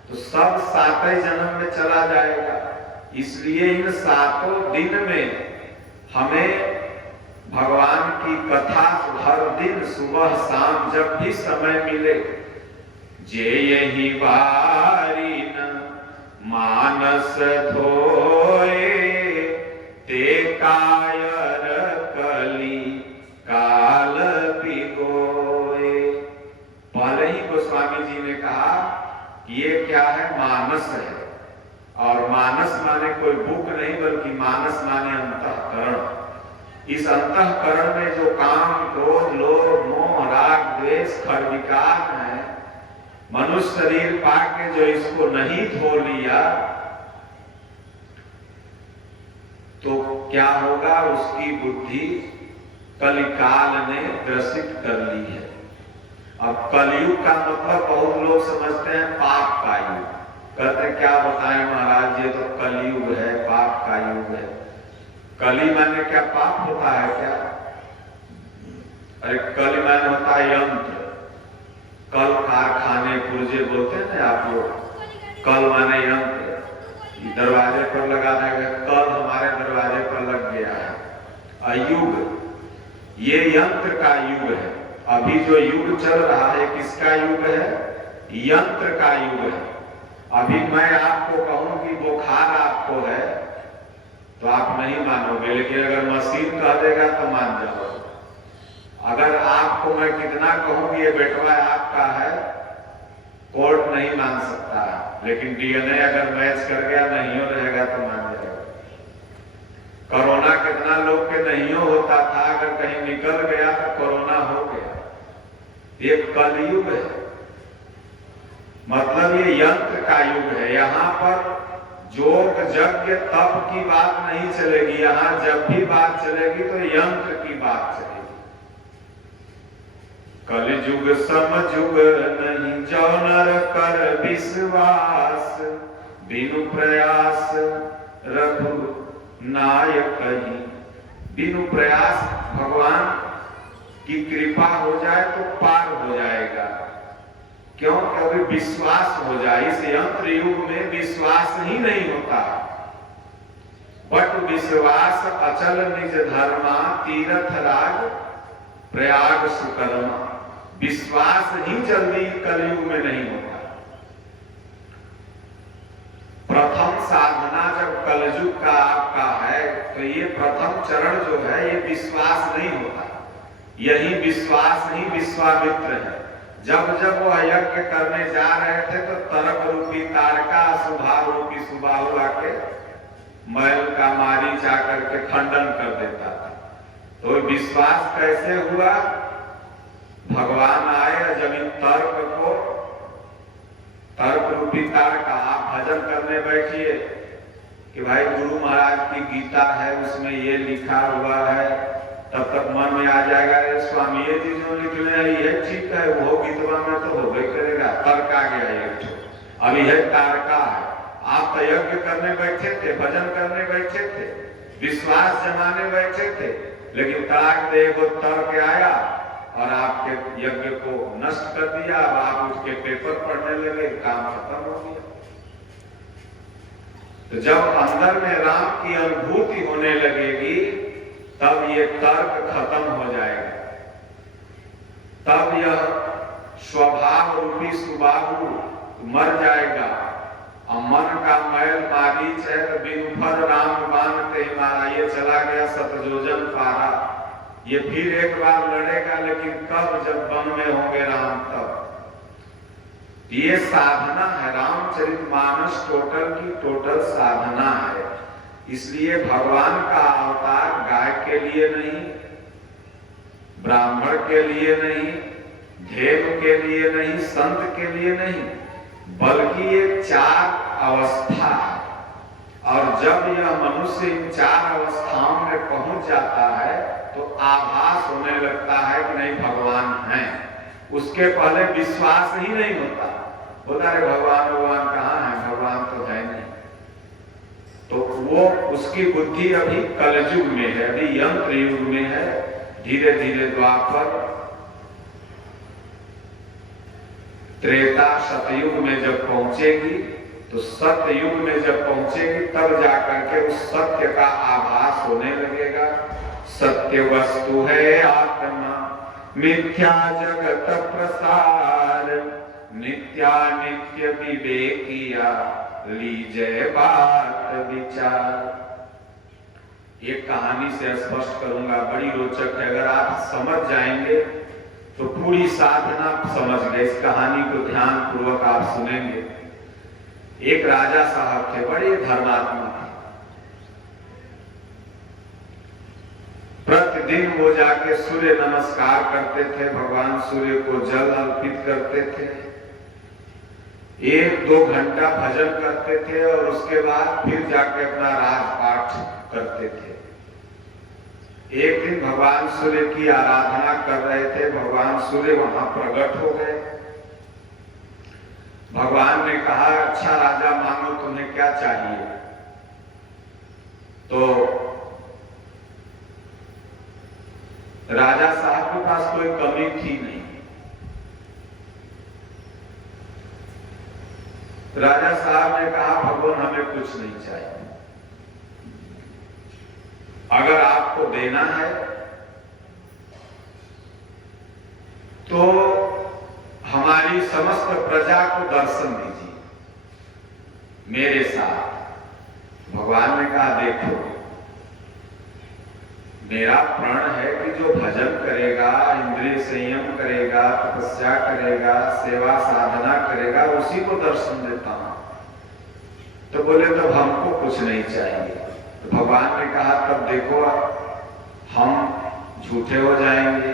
तो सब 7 जन्म में चला जाएगा। इसलिए इन 7 दिन में हमें भगवान की कथा हर दिन सुबह शाम जब भी समय मिले, जे यही बारी न मानस धोए ते कायर कली काल पिगोए। पहले ही गोस्वामी जी ने कहा कि ये क्या है? मानस है। और मानस माने कोई बुक नहीं, बल्कि मानस माने अंतःकरण। इस अंतःकरण में जो काम, क्रोध, लोभ, मोह, राग, द्वेष, खरविकार है, मनुष्य शरीर पाके जो इसको नहीं धो लिया तो क्या होगा? उसकी बुद्धि कलिकाल ने ग्रसित कर ली है। अब कलयुग का मतलब बहुत लोग समझते हैं पाप का युग। कहते क्या बताएं महाराज, ये तो कलयुग है, पाप का युग है। कली माने क्या पाप होता है क्या? अरे कली माने होता है यंत्र। कल कारखाने पुर्जे बोलते हैं ना आप लोग। कल माने यंत्र। दरवाजे पर लगाने का कल हमारे दरवाजे पर लग गया है। अयुग, ये यंत्र का युग है। अभी जो युग चल रहा है किसका युग है? यंत्र का युग है। अभी मैं आपको कहूं कि बुखार आपको है तो आप नहीं मानोगे, लेकिन अगर मशीन कह देगा तो मान जाओगे। अगर आपको मैं कितना कहूं कि ये बेटवा आपका है, कोर्ट नहीं मान सकता, लेकिन डीएनए अगर मैच कर गया नहीं रहेगा तो मान जाएगा। कोरोना कितना लोग के नहीं होता था, अगर कहीं निकल गया तो कोरोना हो गया। ये कलयुग है, मतलब ये यंत्र का युग है। यहाँ पर योग यज्ञ तप की बात नहीं चलेगी। यहाँ जब भी बात चलेगी तो यंत्र की बात चलेगी। कलयुग समयुग नहीं जो नर कर विश्वास, बिनु प्रयास रघु नायक ही। बिनु प्रयास भगवान की कृपा हो जाए तो पार हो जाएगा। क्यों? कभी विश्वास हो जाए। इस यंत्र युग में विश्वास ही नहीं होता। बट विश्वास अचल निज धर्मा, तीर्थ राज प्रयाग सुकर्मा। विश्वास ही जल्दी कलयुग में नहीं होता। प्रथम साधना जब कलयुग का आपका है तो ये प्रथम चरण जो है ये विश्वास नहीं होता। यही विश्वास ही विश्वामित्र है। जब जब वो यज्ञ करने जा रहे थे तो तरक रूपी तारका, सुभा रूपी सुबाहु आके मैल का मारी जाकर के खंडन कर देता था। तो विश्वास कैसे हुआ? भगवान आए जब इन तर्क रूपी तारका, आप भजन करने बैठिए कि भाई गुरु महाराज की गीता है उसमें ये लिखा हुआ है, तब तक मन में आ जाएगा स्वामी ये चीज जो लिखने हैं ये ठीक है, वो गीतवा में तो हो गई करेगा। तर्क आ गया ये, अब यह तारका है। आप तो यज्ञ करने बैठे थे, भजन करने बैठे थे, विश्वास जमाने बैठे थे, लेकिन तड़ाक दे वो तर्क आया और आपके यज्ञ को नष्ट कर दिया। अब आप उसके पेपर पढ़ने लगे, काम खत्म हो गया। तो जब अंदर में राम की अनुभूति होने लगेगी तब ये तर्क खत्म हो जाएगा। तब यह स्वभाव भाव रूपी सुबाहु मर जाएगा। और मन का मैल मारीच है तो बिनु फर राम बाण ते मारा, ये चला गया सतजोजन पारा। ये फिर एक बार लड़ेगा, लेकिन कब, जब वन में होंगे राम तब। ये साधना है, रामचरितमानस टोटल साधना है। इसलिए भगवान का अवतार गाय के लिए नहीं, ब्राह्मण के लिए नहीं, धेनु के लिए नहीं, संत के लिए नहीं, बल्कि ये 4 अवस्था है। और जब यह मनुष्य इन 4 अवस्थाओं में पहुंच जाता है तो आभास होने लगता है कि नहीं भगवान है। उसके पहले विश्वास ही नहीं होता है भगवान कहाँ है, भगवान तो है नहीं। तो वो उसकी बुद्धि अभी कलयुग में है, अभी यंत्र युग में है। धीरे धीरे द्वापर, त्रेता, सतयुग में जब पहुंचेगी, तो सतयुग में जब पहुंचेगी तब जाकर के उस सत्य का आभास होने लगेगा। सत्य वस्तु है आत्मा, मिथ्या जगत प्रसार, नित्या नित्य विवेकिया, लीजय बात विचार। एक कहानी से स्पष्ट करूंगा, बड़ी रोचक है। अगर आप समझ जाएंगे तो पूरी साधना समझ गए। इस कहानी को ध्यान पूर्वक आप सुनेंगे। एक राजा साहब थे, बड़े धर्मात्मा थे। प्रतिदिन वो जाके सूर्य नमस्कार करते थे, भगवान सूर्य को जल अर्पित करते थे, 1-2 घंटा भजन करते थे और उसके बाद फिर जाके अपना राजपाठ करते थे। एक दिन भगवान सूर्य की आराधना कर रहे थे, भगवान सूर्य वहां प्रकट हो गए। भगवान ने कहा, अच्छा राजा, मांगो, तुम्हें क्या चाहिए? तो राजा साहब के पास कोई कमी थी नहीं। राजा साहब ने कहा, भगवान हमें कुछ नहीं चाहिए, अगर आपको देना है तो हमारी समस्त प्रजा को दर्शन दीजिए मेरे साथ। भगवान ने कहा, देखो, मेरा प्रण है कि जो भजन करेगा, इंद्रिय संयम करेगा, तपस्या करेगा, सेवा साधना करेगा, उसी को दर्शन देता हूं। तो बोले, तब हमको कुछ नहीं चाहिए। तो भगवान ने कहा, तब देखो, हम झूठे हो जाएंगे,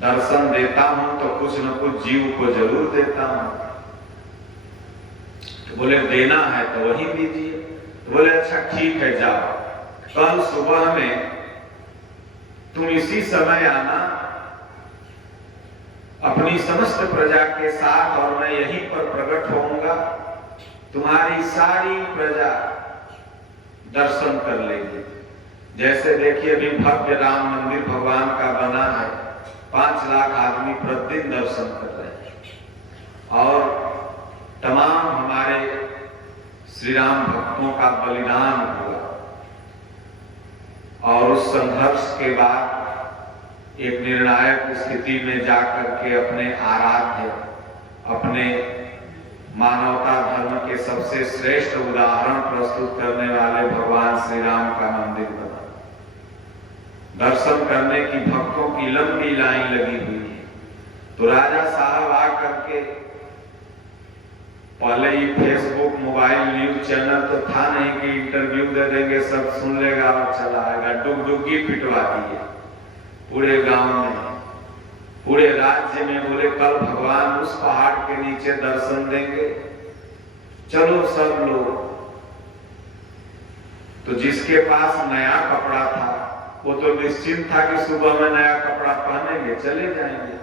दर्शन देता हूं तो कुछ न कुछ जीव को जरूर देता हूं। तो बोले, देना है तो वही दीजिए। तो बोले, अच्छा ठीक है, जाओ, कल सुबह में तुम इसी समय आना अपनी समस्त प्रजा के साथ, और मैं यहीं पर प्रकट होऊंगा। तुम्हारी सारी प्रजा दर्शन कर लेगी। जैसे देखिए, अभी भव्य राम मंदिर भगवान का बना है, 5 लाख आदमी प्रतिदिन दर्शन कर रहे हैं। और तमाम हमारे श्री राम भक्तों का बलिदान हुआ, और उस संघर्ष के बाद एक निर्णायक स्थिति में जाकर के अपने आराध्य, अपने मानवता धर्म के सबसे श्रेष्ठ उदाहरण प्रस्तुत करने वाले भगवान श्री राम का मंदिर बना। दर्शन करने की भक्तों की लंबी लाइन लगी हुई है। तो राजा साहब आकर के, पहले ही फेसबुक, मोबाइल, न्यूज चैनल तो था नहीं कि इंटरव्यू दे देंगे, सब सुन लेगा और चला आएगा। डुगडुगी पिटवा दी है पूरे गांव में, पूरे राज्य में। बोले, कल भगवान उस पहाड़ के नीचे दर्शन देंगे, चलो सब लोग। तो जिसके पास नया कपड़ा था वो तो निश्चिंत था कि सुबह में नया कपड़ा पहनेंगे, चले जाएंगे।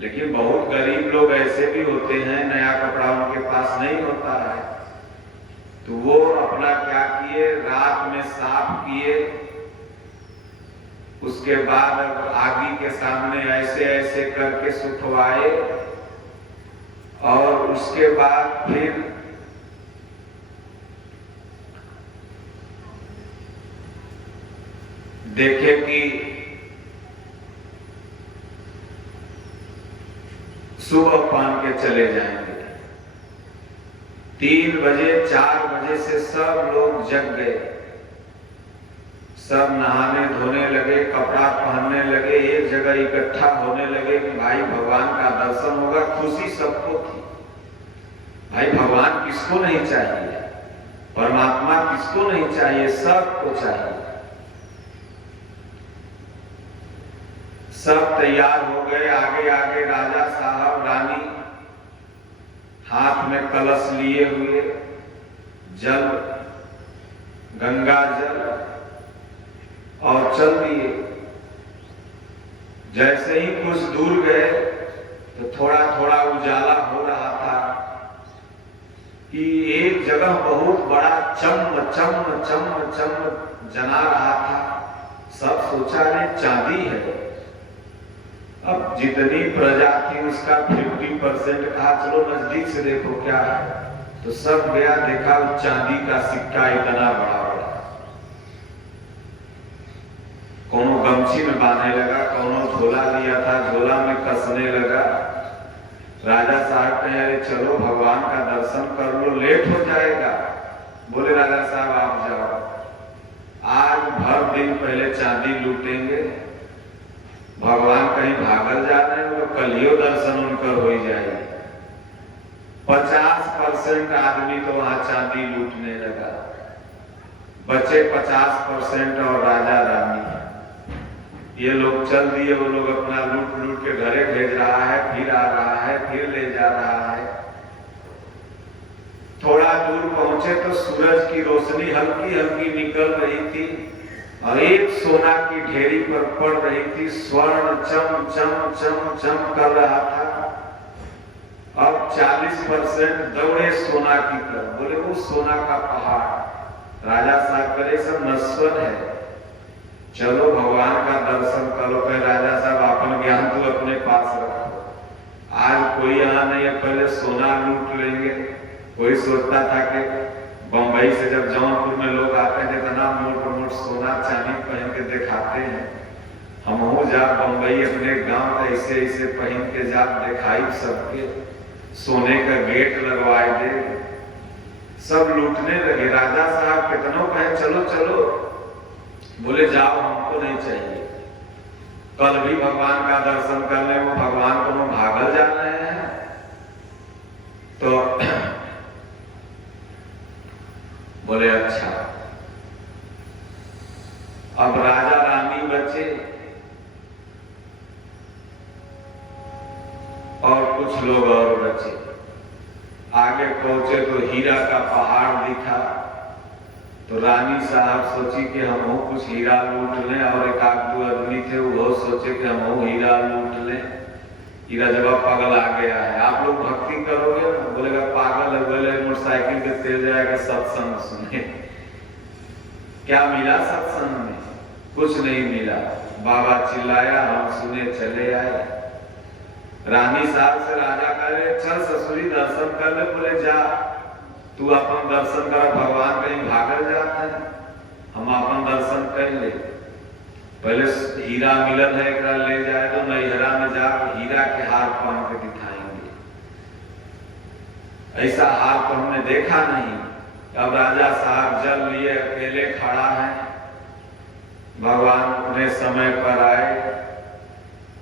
लेकिन बहुत गरीब लोग ऐसे भी होते हैं, नया कपड़ा उनके पास नहीं होता है। तो वो अपना क्या किए, रात में साफ किए, उसके बाद आगे के सामने ऐसे ऐसे करके सुखवाए, और उसके बाद फिर देखे कि सुबह पहन के चले जाएंगे। 3 बजे 4 बजे से सब लोग जग गए, सब नहाने धोने लगे, कपड़ा पहनने लगे, एक जगह इकट्ठा होने लगे कि भाई भगवान का दर्शन होगा। खुशी सबको थी। भाई भगवान किसको नहीं चाहिए, परमात्मा किसको नहीं चाहिए, सबको चाहिए। सब तैयार हो गए। आगे आगे राजा साहब रानी हाथ में कलश लिए हुए, जल, गंगा जल, और चल दिए। जैसे ही कुछ दूर गए तो थोड़ा थोड़ा उजाला हो रहा था कि एक जगह बहुत बड़ा चम चम चम चम जना रहा था। सब सोचा रे चांदी है। अब जितनी प्रजा थी उसका 50% कहा चलो नजदीक से देखो क्या है। तो सब गया, देखा चांदी का सिक्का इतना बड़ा बड़ा। कोनो गमछी में बांधने लगा, कोनो झोला लिया था झोला में कसने लगा। राजा साहब कहे अरे चलो भगवान का दर्शन कर लो, लेट हो जाएगा। बोले राजा साहब आप जाओ, आज भर दिन पहले चांदी लूटेंगे, भगवान कहीं भागल जा रहे हैं तो कलियो दर्शन उनका हो ही जाएगा। 50% आदमी तो वहां चांदी लूटने लगा, बचे 50% और राजा रानी। ये लोग चल दिए, वो लोग अपना लूट लूट के घरे भेज रहा है, फिर आ रहा है, फिर ले जा रहा है। थोड़ा दूर पहुंचे तो सूरज की रोशनी हल्की हल्की निकल रही थी और एक सोना की ढेरी पर पड़ रही थी। स्वर्ण चम चम चम चम कर रहा था। अब 40% दौड़े सोना की तरफ। बोले वो सोना का पहाड़। राजा साहब करे सब नश्वर है, चलो भगवान का दर्शन करो। कहे राजा साहब अपन ज्ञान तो अपने पास रखो, आज कोई यहाँ नहीं है, पहले सोना लूट लेंगे। कोई सोचता था कि बंबई से जब जौनपुर में लोग आते हैं इतना मोट मोट सोना चांदी पहन के दिखाते हैं, हम हो जा बंबई अपने गांव ऐसे ऐसे पहन के जा दिखाई सबके, सोने का गेट लगवाए दे। सब लूटने लगे। राजा साहब कितनों कहे चलो चलो, बोले जाओ हमको नहीं चाहिए। कल भी भगवान का दर्शन करने वो भगवान को हम भागल जा रहे हैं। तो बोले अच्छा। अब राजा रानी बचे और कुछ लोग और बचे। आगे पहुंचे तो हीरा का पहाड़ दिखा। तो रानी साहब सोची कि हम कुछ हीरा लूट लें, और एक आध दो आदमी थे वो सोचे कि हम हीरा लूट लें। हीरा जब पागल आ गया है, आप लोग भक्ति करोगे ना, बोलेगा पागल है, बोले मोटरसाइकिल के तेल जाएगा सत्संग सुने। क्या मिला सत्संग में? कुछ नहीं मिला। बाबा चिल्लाया, हम सुने चले आए। रानी साहब से राजा करे चल ससुरी दर्शन कर ले। बोले जा तू अपन दर्शन कर, भगवान कहीं भागल जाता है, हम अपन दर्शन कर ले। पहले हीरा मिलन है एक ले जाए तो नैहरा में जा हीरा के हार पहन के दिखाएंगे। ऐसा हार तो हमने देखा नहीं। अब राजा साहब जल लिए अकेले खड़ा है। भगवान अपने समय पर आए,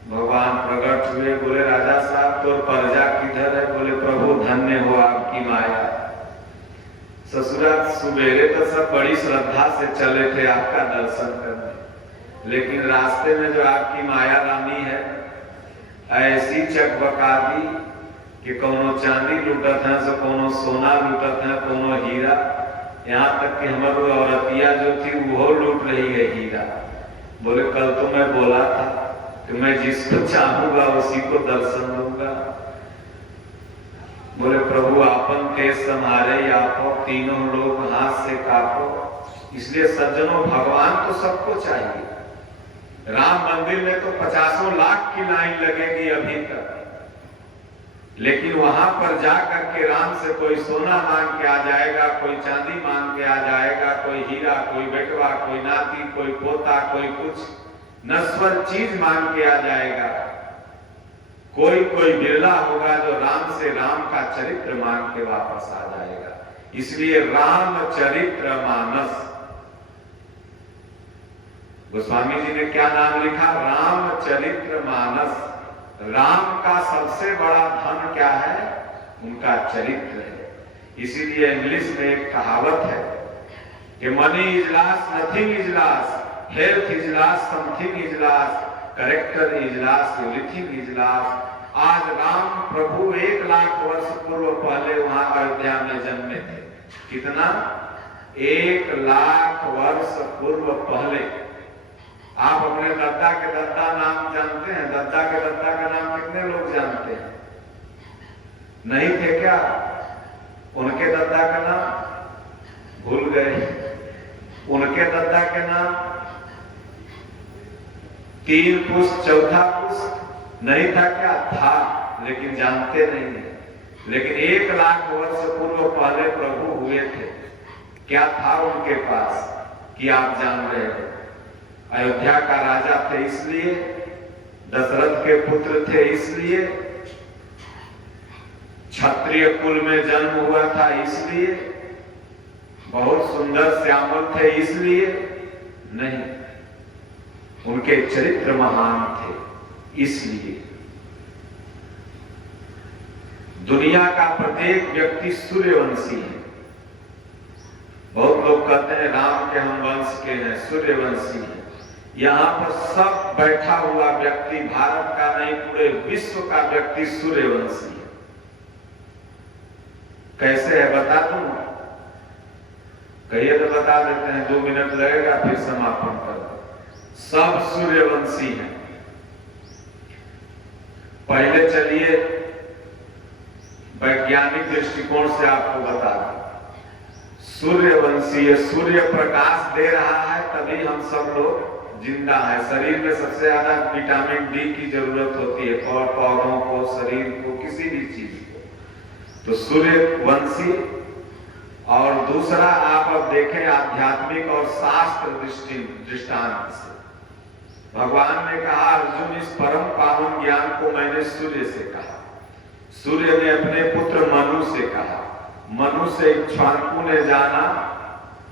भगवान प्रकट हुए। बोले राजा साहब तो प्रजा किधर है? बोले प्रभु धन्य हो आपकी माया। ससुराल सुबेरे तो सब बड़ी श्रद्धा से चले थे आपका दर्शन करने, लेकिन रास्ते में जो आपकी माया रानी है ऐसी चकबका दी कि कोनो चांदी लूटत है, सो कोनो सोना लूटत है, कोनो हीरा। यहाँ तक कि हमारी औरतिया जो थी वो लूट रही है हीरा। बोले कल तो मैं बोला था कि मैं जिसको चाहूंगा उसी को दर्शन दूंगा। बोले प्रभु आपन केस संहारे आपो, तीनों लोग हाथ से कापो। इसलिए सज्जनों भगवान तो सबको चाहिए। राम मंदिर में तो 50 लाख की लाइन लगेगी अभी तक, लेकिन वहां पर जाकर के राम से कोई सोना मांग के आ जाएगा, कोई चांदी मांग के आ जाएगा, कोई हीरा, कोई बेटवा, कोई नाती, कोई पोता, कोई कुछ नश्वर चीज मांग के आ जाएगा। कोई कोई बिरला होगा जो राम से राम का चरित्र मांग के वापस आ जाएगा। इसलिए रामचरित्र मानस, गोस्वामी जी ने क्या नाम लिखा? रामचरित्र मानस। राम का सबसे बड़ा धन क्या है? उनका चरित्र है। इसीलिए इंग्लिश में एक कहावत है कि money is last, nothing is last, health is last, something is last, character is last, everything is last. आज राम प्रभु 1 लाख वर्ष पूर्व पहले वहां अयोध्या में जन्मे थे। कितना? 1 लाख वर्ष पूर्व पहले। आप अपने दद्दा के दद्दा नाम जानते हैं? दद्दा के दद्दा का नाम कितने लोग जानते हैं? नहीं थे क्या? उनके दद्दा का नाम भूल गए? उनके दद्दा के नाम 3 पुष्प, चौथा पुष्प नहीं था क्या? था, लेकिन जानते नहीं है। लेकिन 1 लाख वर्ष पूर्व पहले प्रभु हुए थे। क्या था उनके पास कि आप जान रहे हो? अयोध्या का राजा थे इसलिए, दशरथ के पुत्र थे इसलिए, क्षत्रिय कुल में जन्म हुआ था इसलिए, बहुत सुंदर श्यामल थे इसलिए नहीं, उनके चरित्र महान थे इसलिए। दुनिया का प्रत्येक व्यक्ति सूर्यवंशी है। बहुत लोग कहते हैं राम के हम वंश के हैं, सूर्यवंशी हैं। यहां पर सब बैठा हुआ व्यक्ति, भारत का नहीं पूरे विश्व का व्यक्ति सूर्यवंशी है। कैसे है बता दूं? कहिए तो बता देते हैं, 2 मिनट लगेगा फिर समापन कर दो। सब सूर्यवंशी हैं। पहले चलिए वैज्ञानिक दृष्टिकोण से आपको बता दें। सूर्यवंशी, सूर्य प्रकाश दे रहा है तभी हम सब लोग जिंदा है। शरीर में सबसे ज्यादा विटामिन डी की जरूरत होती है, पौधों को, शरीर को, किसी भी चीज को। तो सूर्यवंशी। और दूसरा आप अब देखें आध्यात्मिक और शास्त्र दृष्टांत से। भगवान ने कहा अर्जुन इस परम पावन ज्ञान को मैंने सूर्य से कहा। सूर्य ने अपने पुत्र मनु से कहा। मनु से इक्ष्वाकु ने जाना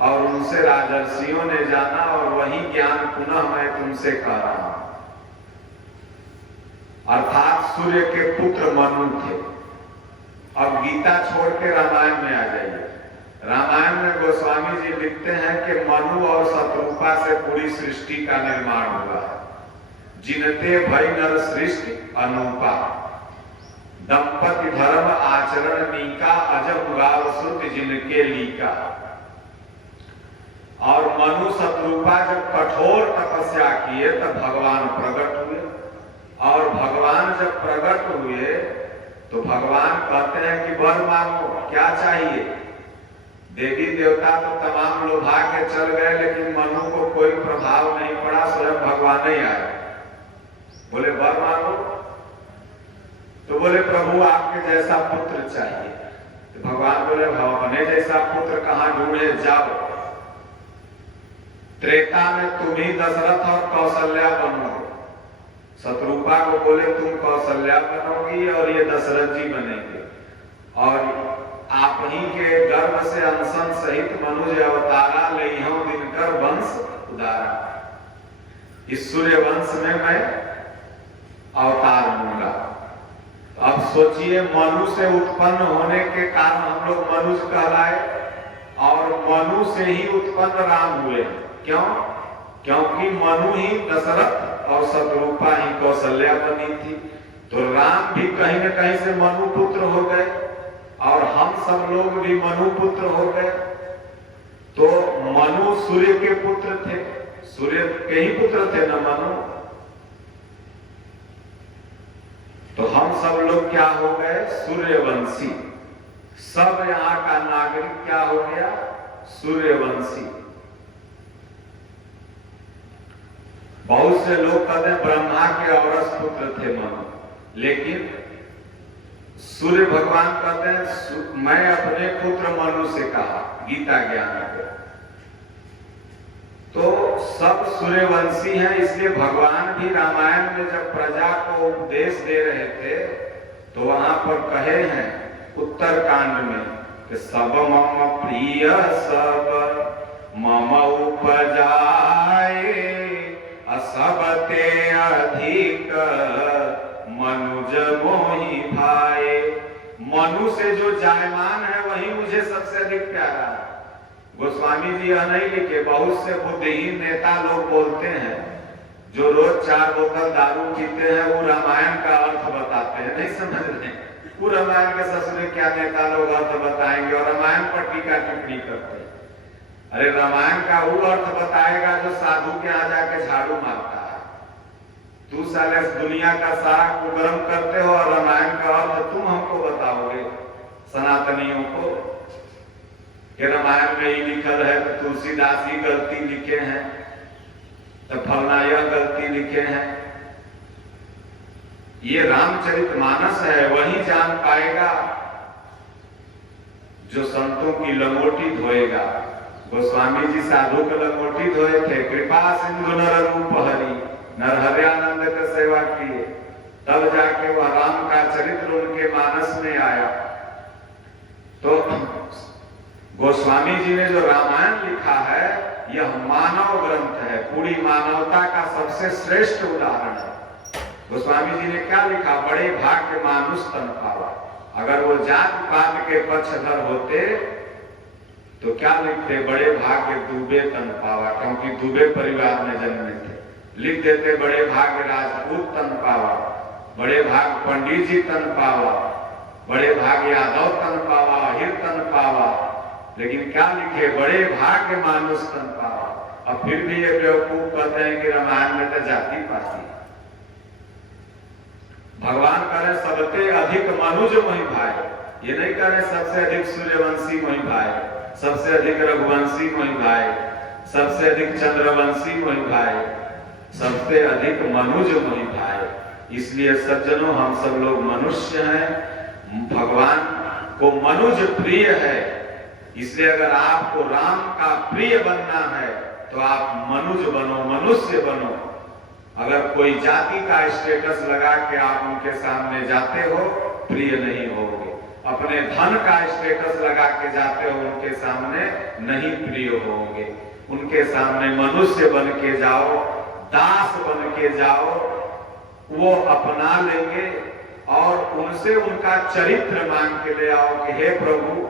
और उनसे राजर्षियों ने जाना, और वही ज्ञान पुनः मैं तुमसे कह रहा हूं। अर्थात सूर्य के पुत्र मनु थे। अब गीता छोड़ के रामायण में आ जाइए। रामायण में गोस्वामी जी लिखते हैं कि मनु और शत्रुपा से पूरी सृष्टि का निर्माण हुआ है। जिनते भय नर सृष्टि अनुपा, दंपति धर्म आचरण नीका, अजब गाव श्रुति जिनके लीका। और मनु शत्रुपा जब कठोर तपस्या किए तब भगवान प्रकट हुए, और भगवान जब प्रकट हुए तो भगवान कहते हैं कि वर मांगो, क्या चाहिए? देवी देवता तो तमाम लोभा के चल गए, लेकिन मनु को कोई प्रभाव नहीं पड़ा, स्वयं भगवान ही आए। बोले वर मांगो, तो बोले प्रभु आपके जैसा पुत्र चाहिए। तो भगवान बोले अपने जैसा पुत्र कहां ढूंढे, जाओ त्रेता में तुम ही दशरथ और कौशल्या बनोगे। शत्रुपा को बोले तुम कौशल्या बनोगी और ये दशरथ जी बनेंगे, और आप ही के गर्भ से अंशन सहित मनुज अवतारा लइहौ दिनकर वंश उदारा। इस सूर्य वंश में मैं अवतार लूंगा। अब सोचिए, मनु से उत्पन्न होने के कारण हम लोग मनुज कहलाए, और मनु से ही उत्पन्न राम हुए। क्यों? क्योंकि मनु ही दशरथ और शत्रुपा ही कौशल्या बनी थी। तो राम भी कहीं न कहीं से मनु पुत्र हो गए, और हम सब लोग भी मनु पुत्र हो गए। तो मनु सूर्य के पुत्र थे, सूर्य के ही पुत्र थे न मनु। तो हम सब लोग क्या हो गए? सूर्यवंशी। सब यहाँ का नागरिक क्या हो गया? सूर्यवंशी। बहुत से लोग कहते हैं ब्रह्मा के औरस पुत्र थे मनु, लेकिन सूर्य भगवान कहते हैं मैं अपने पुत्र मनु से कहा, गीता ज्ञान में। तो सब सूर्यवंशी हैं, इसलिए भगवान भी रामायण में जब प्रजा को उपदेश दे रहे थे तो वहां पर कहे हैं उत्तर कांड में कि सब मम प्रिय सब मम उपजाए, असबते अधिक मनुज मोहि भाए। मनु से जो जायमान है वही मुझे सबसे अधिक प्यारा है। गोस्वामी जी यह नहीं लिखे, बहुत से बुद्धिहीन नेता लोग बोलते हैं जो रोज 4 बोतल दारू पीते हैं, वो रामायण का अर्थ बताते हैं, नहीं समझ रहे। वो रामायण के ससुरे क्या नेता लोग अर्थ बताएंगे और रामायण पर टीका टिप्पणी करते हैं। अरे रामायण का वो अर्थ बताएगा जो साधु के यहाँ जाके झाड़ू मारता है। तू साले दुनिया का सारा कुकर्म करते हो और रामायण का अर्थ तुम हमको बताओगे सनातनियों को कि रामायण में ही लिखल है तो तुलसीदास ही गलती लिखे हैं, तो फलना यह गलती लिखे हैं। ये रामचरितमानस है, वही जान पाएगा जो संतों की लंगोटी धोएगा। गोस्वामी जी साधु के लंगोटी धोए थे। कृपा सिंधु नर रूप हरि, नरहरयानंद का सेवा किए, तब जाके वह राम का चरित्र उनके मानस में आया। तो गोस्वामी जी ने जो रामायण लिखा है यह मानव ग्रंथ है, पूरी मानवता का सबसे श्रेष्ठ उदाहरण है। गोस्वामी जी ने क्या लिखा, बड़े भाग्य मानुष तन पावा। अगर वो जात पात के पक्षधर होते तो क्या लिखते, बड़े भाग्य दुबे तन पावा, क्योंकि दुबे परिवार में जन्मे थे। लिख देते बड़े भाग्य राजपूत तन पावा, बड़े भाग्य पंडित जी तन पावा, बड़े भाग्य यादव तन पावा, अहिर तन पावा। लेकिन क्या लिखे, बड़े भाग्य मानुष तन पावा। अब फिर भी ये बेवकूफ कहते हैं कि रामायण में तो जाति पाती। भगवान कह रहे सबसे अधिक मनुज मोहि भाई, ये नहीं कह रहे सबसे अधिक सूर्यवंशी मोहि भाई, सबसे अधिक रघुवंशी मोहि भाई, सबसे अधिक चंद्रवंशी मोहि भाई, सबसे अधिक मनुज मोहि भाई। इसलिए सज्जनों, हम सब लोग मनुष्य हैं, भगवान को मनुज प्रिय है। इसलिए अगर आपको राम का प्रिय बनना है तो आप मनुज बनो, मनुष्य बनो। अगर कोई जाति का स्टेटस लगा के आप उनके सामने जाते हो, प्रिय नहीं होगे। अपने धन का स्टेटस लगा के जाते हो उनके सामने, नहीं प्रिय होगे। उनके सामने मनुष्य बन के जाओ, दास बन के जाओ, वो अपना लेंगे। और उनसे उनका चरित्र मांग के ले आओ कि हे प्रभु,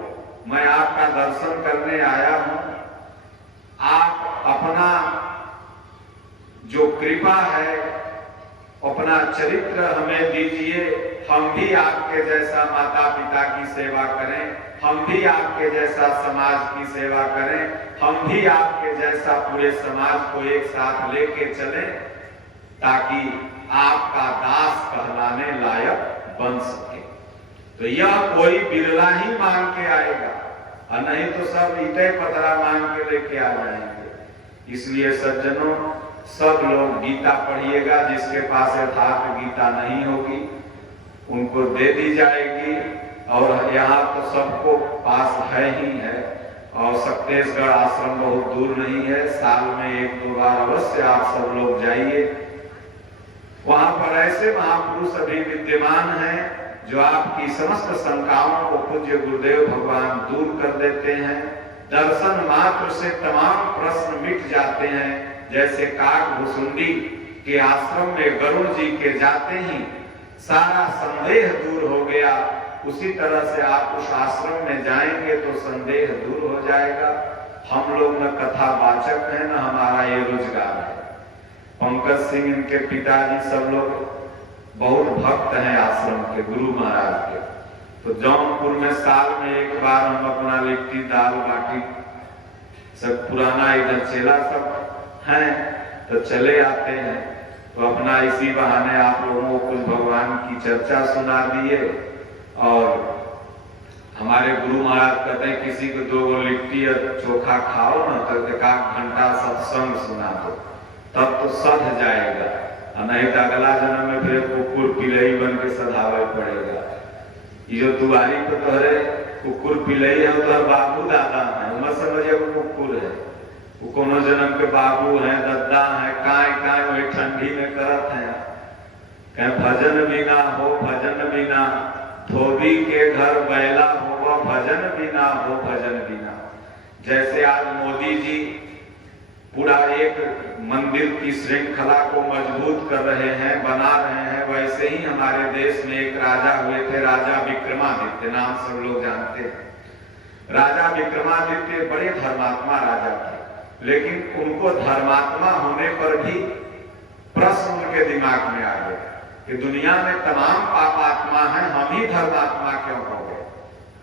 मैं आपका दर्शन करने आया हूं, आप अपना जो कृपा है, अपना चरित्र हमें दीजिए। हम भी आपके जैसा माता पिता की सेवा करें, हम भी आपके जैसा समाज की सेवा करें, हम भी आपके जैसा पूरे समाज को एक साथ लेके चलें, ताकि आपका दास कहलाने लायक बन सके। तो यह कोई बिरला ही मांग के आएगा, और नहीं तो सब ईटे पतरा मांग के लेके आ जाएंगे। इसलिए सज्जनों, सब लोग गीता पढ़िएगा। जिसके पास यथार्थ गीता नहीं होगी उनको दे दी जाएगी, और यहाँ तो सबको पास है ही है। और सक्तेशगढ़ आश्रम बहुत दूर नहीं है, साल में 1-2 बार अवश्य आप सब लोग जाइए। वहां पर ऐसे महापुरुष अभी विद्यमान हैं जो आपकी समस्त शंकाओं को पूज्य गुरुदेव भगवान दूर कर देते हैं। दर्शन मात्र से तमाम प्रश्न मिट जाते हैं। जैसे काक भुसुंडी के आश्रम में गरुड़ जी के जाते ही सारा संदेह दूर हो गया, उसी तरह से आप उस आश्रम में जाएंगे तो संदेह दूर हो जाएगा। हम लोग न कथावाचक हैं, न हमारा ये रोजगार है। पंकज सिंह इनके पिताजी सब लोग बहुत भक्त हैं आश्रम के, गुरु महाराज के। तो जौनपुर में साल में 1 बार हम अपना लिट्टी दाल बाटी सब पुराना इधर चेला सब हैं तो चले आते हैं। तो अपना इसी बहाने आप लोगों को कुछ भगवान की चर्चा सुना दिए। और हमारे गुरु महाराज कहते हैं किसी को 2 लिट्टी और चोखा खाओ ना तो 1 घंटा सत्संग सुना दो, तब तो सध जाएगा। नहीं तो अगला जन्म में फिर कुकुर पिलई बन के सधावे पड़ेगा। ये जो दुआरी पे तोहरे कुकुर पिलई है तो बाबू दादा है, मत समझिए वो कुकुर है। वो कोनो जन्म के बाबू हैं, दद्दा हैं, काय वही ठंडी में करत हैं। कहीं भजन बिना हो भजन बिना, धोबी के घर बैला हो भजन बिना हो भजन बिना। जैसे आज मोदी जी पूरा एक मंदिर की श्रृंखला को मजबूत कर रहे हैं, बना रहे हैं, वैसे ही हमारे देश में एक राजा हुए थे, राजा विक्रमादित्य, नाम सब लोग जानते हैं। राजा विक्रमादित्य बड़े धर्मात्मा राजा थे, लेकिन उनको धर्मात्मा होने पर भी प्रश्न उनके दिमाग में आ गया कि दुनिया में तमाम पापात्मा हैं, हम ही धर्मात्मा क्यों हो गए।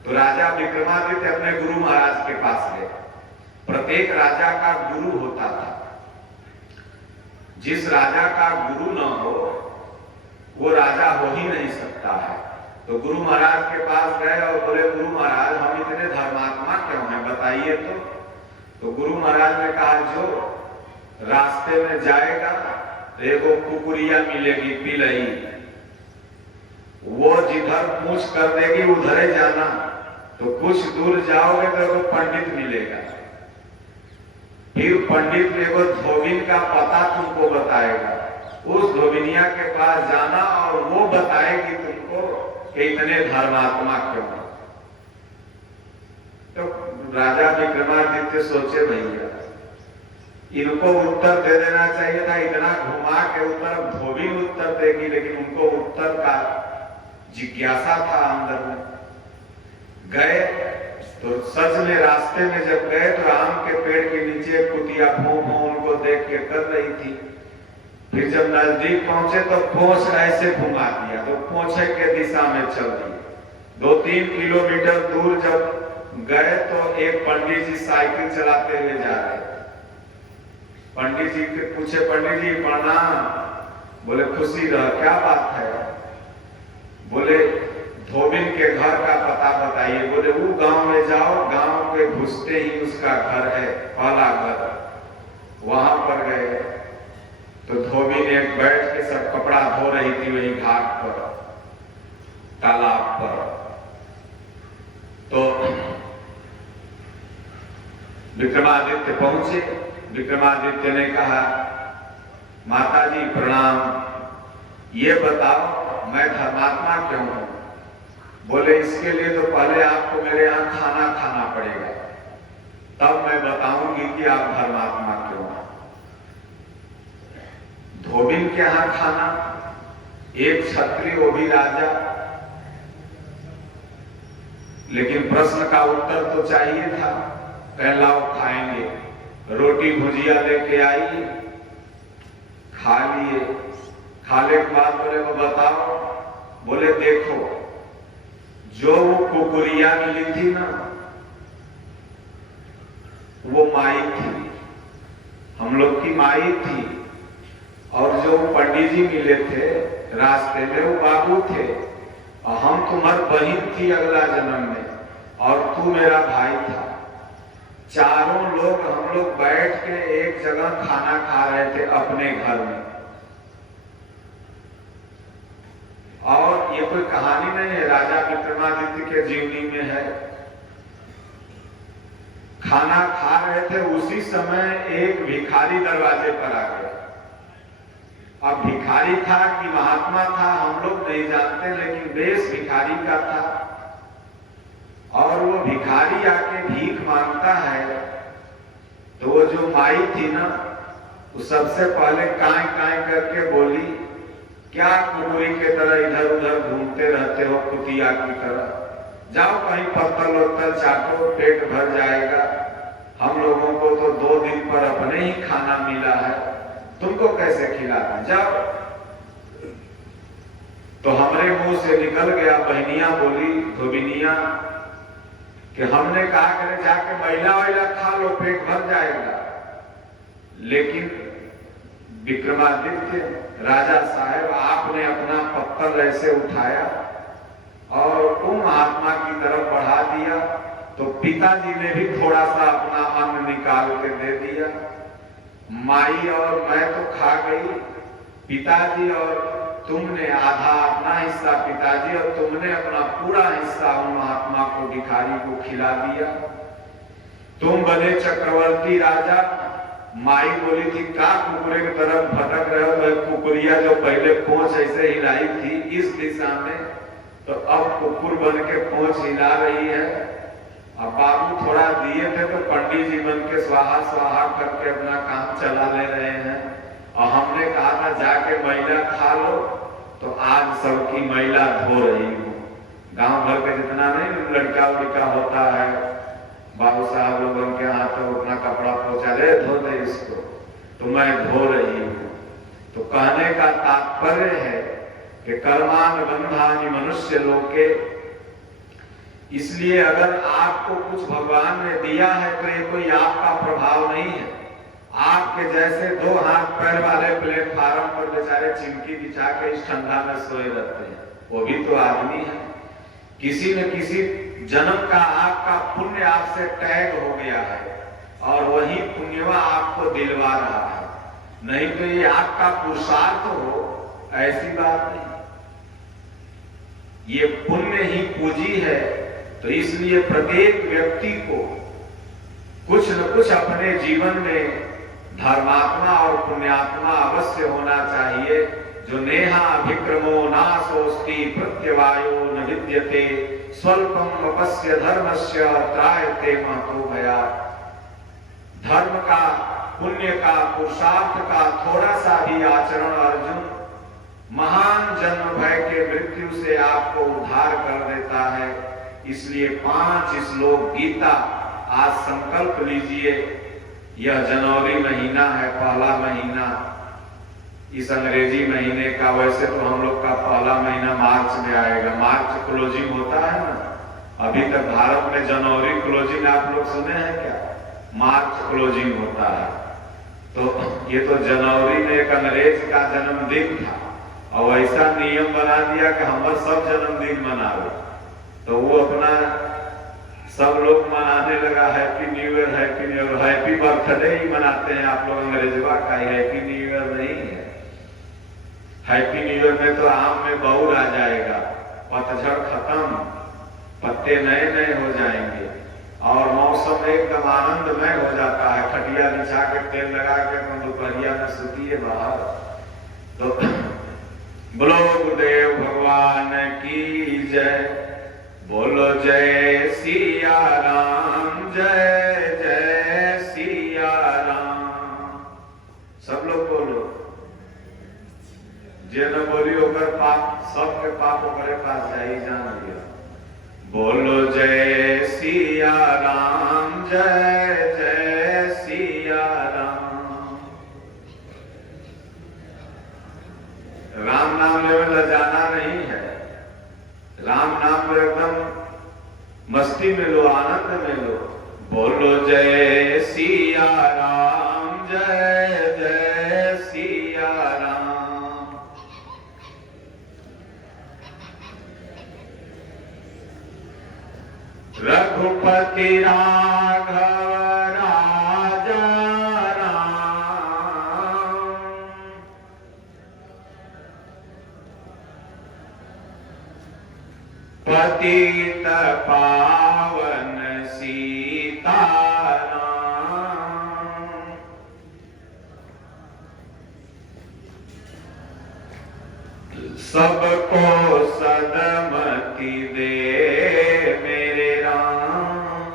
तो राजा विक्रमादित्य अपने गुरु महाराज के पास गए। प्रत्येक राजा का गुरु होता था। जिस राजा का गुरु न हो वो राजा हो ही नहीं सकता है। तो गुरु महाराज के पास गए और बोले, गुरु महाराज हम इतने धर्मात्मा क्यों हैं, बताइए तो गुरु महाराज ने कहा, जो रास्ते में जाएगा तो एगो कुकुरिया मिलेगी पिलई, वो जिधर पूछ कर देगी उधर ही जाना। तो कुछ दूर जाओगे तो एगो पंडित मिलेगा, फिर पंडित एगो धोबिन का पता तुमको बताएगा, उस धोबिनिया के पास जाना और वो बताएगी तुमको कि इतने धर्मात्मा क्यों। तो राजा विक्रमादित्य सोचे, भैया इनको उत्तर दे देना चाहिए था, इतना घुमा के उत्तर धोबिन उत्तर देगी, लेकिन उनको उत्तर का जिज्ञासा था अंदर में। गए तो सच में रास्ते में जब गए तो आम के पेड़ के नीचे कुतिया भों भों उनको देख के कर रही थी। फिर जब नजदीक पहुंचे तो पोंछ ऐसे घुमा दिया, तो पोंछे के दिशा में चल दिए। 2-3 किलोमीटर दूर जब गए तो एक पंडित जी साइकिल चलाते हुए जा रहे थे। पंडित जी के पूछे, पंडित जी प्रणाम। बोले, खुशी रह, क्या बात है। बोले, धोबिन के घर का पता बताइए। बोले, वो गांव में जाओ, गांव के घुसते ही उसका घर है, पहला घर। वहां पर गए तो धोबिन एक बैठ के सब कपड़ा धो रही थी वही घाट पर, तालाब पर। तो विक्रमादित्य पहुंचे। विक्रमादित्य ने कहा, माता जी प्रणाम, ये बताओ मैं धर्मात्मा क्यों हूं। बोले, इसके लिए तो पहले आपको मेरे यहाँ खाना खाना पड़ेगा, तब मैं बताऊंगी कि आप धर्मात्मा क्यों हैं। धोबिन के यहाँ खाना, एक क्षत्रिय वो भी राजा, लेकिन प्रश्न का उत्तर तो चाहिए था। कहलाओ खाएंगे। रोटी भुजिया लेके आई, खा लिए। खाने के बाद बोले, वो बताओ। बोले, देखो जो वो कुकुरिया मिली थी ना, वो माई थी, हम लोग की माई थी। और जो पंडित जी मिले थे रास्ते में वो बाबू थे, और हम तुम्हारी बहन थी अगला जन्म में, और तू मेरा भाई था। चारों लोग हम लोग बैठ के एक जगह खाना खा रहे थे अपने घर में। और ये कोई कहानी नहीं है, राजा विक्रमादित्य के जीवनी में है। खाना खा रहे थे, उसी समय एक भिखारी दरवाजे पर आ गया। अब भिखारी था कि महात्मा था हम लोग नहीं जानते, लेकिन वेश भिखारी का था। और वो भिखारी आके भीख मांगता है तो वो जो माई थी ना, वो सबसे पहले काय काय करके बोली, क्या कुकुरी के तरह इधर उधर घूमते रहते हो कुतिया की तरह, जाओ कहीं पत्तल वत्तल चाटो, पेट भर जाएगा। हम लोगों को तो 2 दिन पर अपने ही खाना मिला है, तुमको कैसे खिलाना, जाओ। तो हमारे मुंह से निकल गया, बहनिया बोली, धोबिनिया, कि हमने कहा करे जाके मैला वैला खा लो, पेट भर जाएगा। लेकिन विक्रमादित्य राजा साहब, आपने अपना पत्थर ऐसे उठाया और तुम महात्मा की तरफ बढ़ा दिया, तो पिताजी ने भी थोड़ा सा अपना अन्न निकाल के दे दिया। माई और मैं तो खा गई, पिताजी और तुमने आधा अपना हिस्सा, पिताजी और तुमने अपना पूरा हिस्सा उन महात्मा को, भिखारी को खिला दिया। तुम बने चक्रवर्ती राजा, माई बोली थी का कुकुरे की तरफ भटक रहे हो, कुकुरिया जो पहले पूंछ ऐसे हिलाई थी इस दिशा में, तो अब कुकुर बन के पूंछ हिला रही है। अब बाबू थोड़ा दिए थे तो पंडित जी बन के स्वाहा स्वाहा करके अपना काम चला ले रहे हैं, और हमने कहा था जाके मैला खा लो, तो आज सबकी मैला धो रही हूँ। गांव भर के जितना नहीं लड़का उड़का होता है, बाबू साहब लोगों के हाथ में अपना कपड़ा पोछा दे, धो दे इसको, तो मैं धो रही हूँ। तो कहने का तात्पर्य है कि कर्मान बंधानि मनुष्य लोके, इसलिए अगर आपको कुछ भगवान ने दिया है तो ये कोई आपका प्रभाव नहीं है। आपके जैसे दो हाथ पैर वाले प्लेटफार्म पर बेचारे चिमकी बिछा के इस ठंडा में सोए रहते हैं, वो भी तो आदमी है। किसी न किसी जन्म का आपका पुण्य आपसे टैग हो गया है, और वही पुण्यवा आपको दिलवा रहा है, नहीं तो ये आपका पुरुषार्थ हो, ऐसी बात नहीं। ये पुण्य ही पूंजी है, तो इसलिए प्रत्येक व्यक्ति को कुछ न कुछ अपने जीवन में धर्मात्मा और पुण्यात्मा अवश्य होना चाहिए, जो नेहा अभिक्रमो नाशोस्ति प्रत्यवायो न विद्यते स्वल्पम अपस्य धर्मस्य त्रायते महतो भयात्। धर्म का, पुण्य का, पुरुषार्थ का थोड़ा सा भी आचरण अर्जुन महान जन्म भय के मृत्यु से आपको उद्धार कर देता है। इसलिए 5 श्लोक गीता आज संकल्प लीजिए। यह जनवरी महीना है, पहला महीना इस अंग्रेजी महीने का। वैसे तो हम लोग का पहला महीना मार्च में आएगा, मार्च क्लोजिंग होता है ना। अभी तक भारत में जनवरी क्लोजिंग आप लोग सुने हैं क्या? मार्च क्लोजिंग होता है। तो ये तो जनवरी में एक अंग्रेज का जन्मदिन था, और ऐसा नियम बना दिया कि हम सब जन्मदिन मनाओ, तो वो अपना सब लोग मनाने लगा happy new year, happy new year. Happy birthday ही मनाते हैं आप लोग, अंग्रेजवा का हैप्पी न्यू ईयर नहीं है। हैप्पी न्यू ईयर में तो आम में बौर आ जाएगा, पतझड़ खत्म, पत्ते नए नए हो जाएंगे, और मौसम एकदम आनंदमय हो जाता है। खटिया बिछा के तेल लगा के दोपहरिया में सुतिए बाहर। तो बोलो गुरुदेव भगवान की जय, बोलो जय सिया राम, जय जय सिया राम। सब लोग बोलो, जे न बोली होकर पाप, सबके पाप ओकरे पास जाई, जान लिया। बोलो जय सिया राम, जय जय सिया राम। राम नाम ले में लजाना नहीं है, राम नाम में एकदम मस्ती में लो, आनंद में लो। बोलो जय सिया राम, जय जय सिया राम। रघुपति राघव राजा राम, पतित पावन सीताराम, सबको सदमति दे मेरे राम।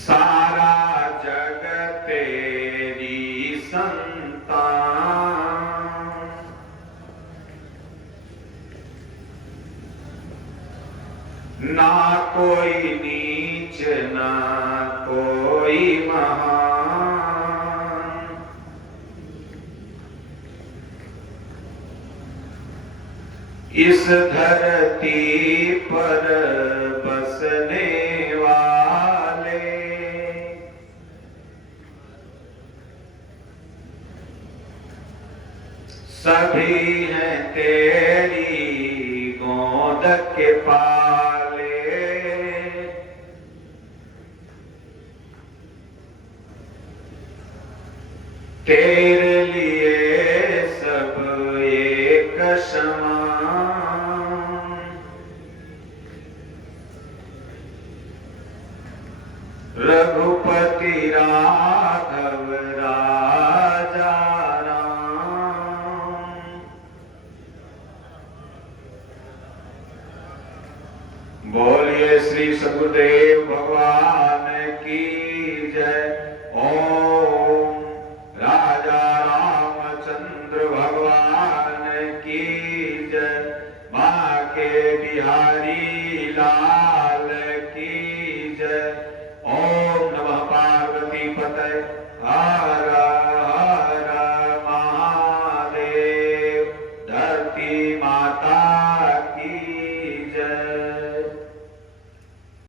सारा जग तेरी संतान, ना कोई नीच ना कोई महान, इस धरती पर बसने वाले सभी हैं तेरी गोद के पाले। तेरे लिए सब एक समान, बोलिए श्री सदगुरुदेव भगवान की जय। ओम राजा रामचंद्र भगवान की जय। माँ के बिहारी लाल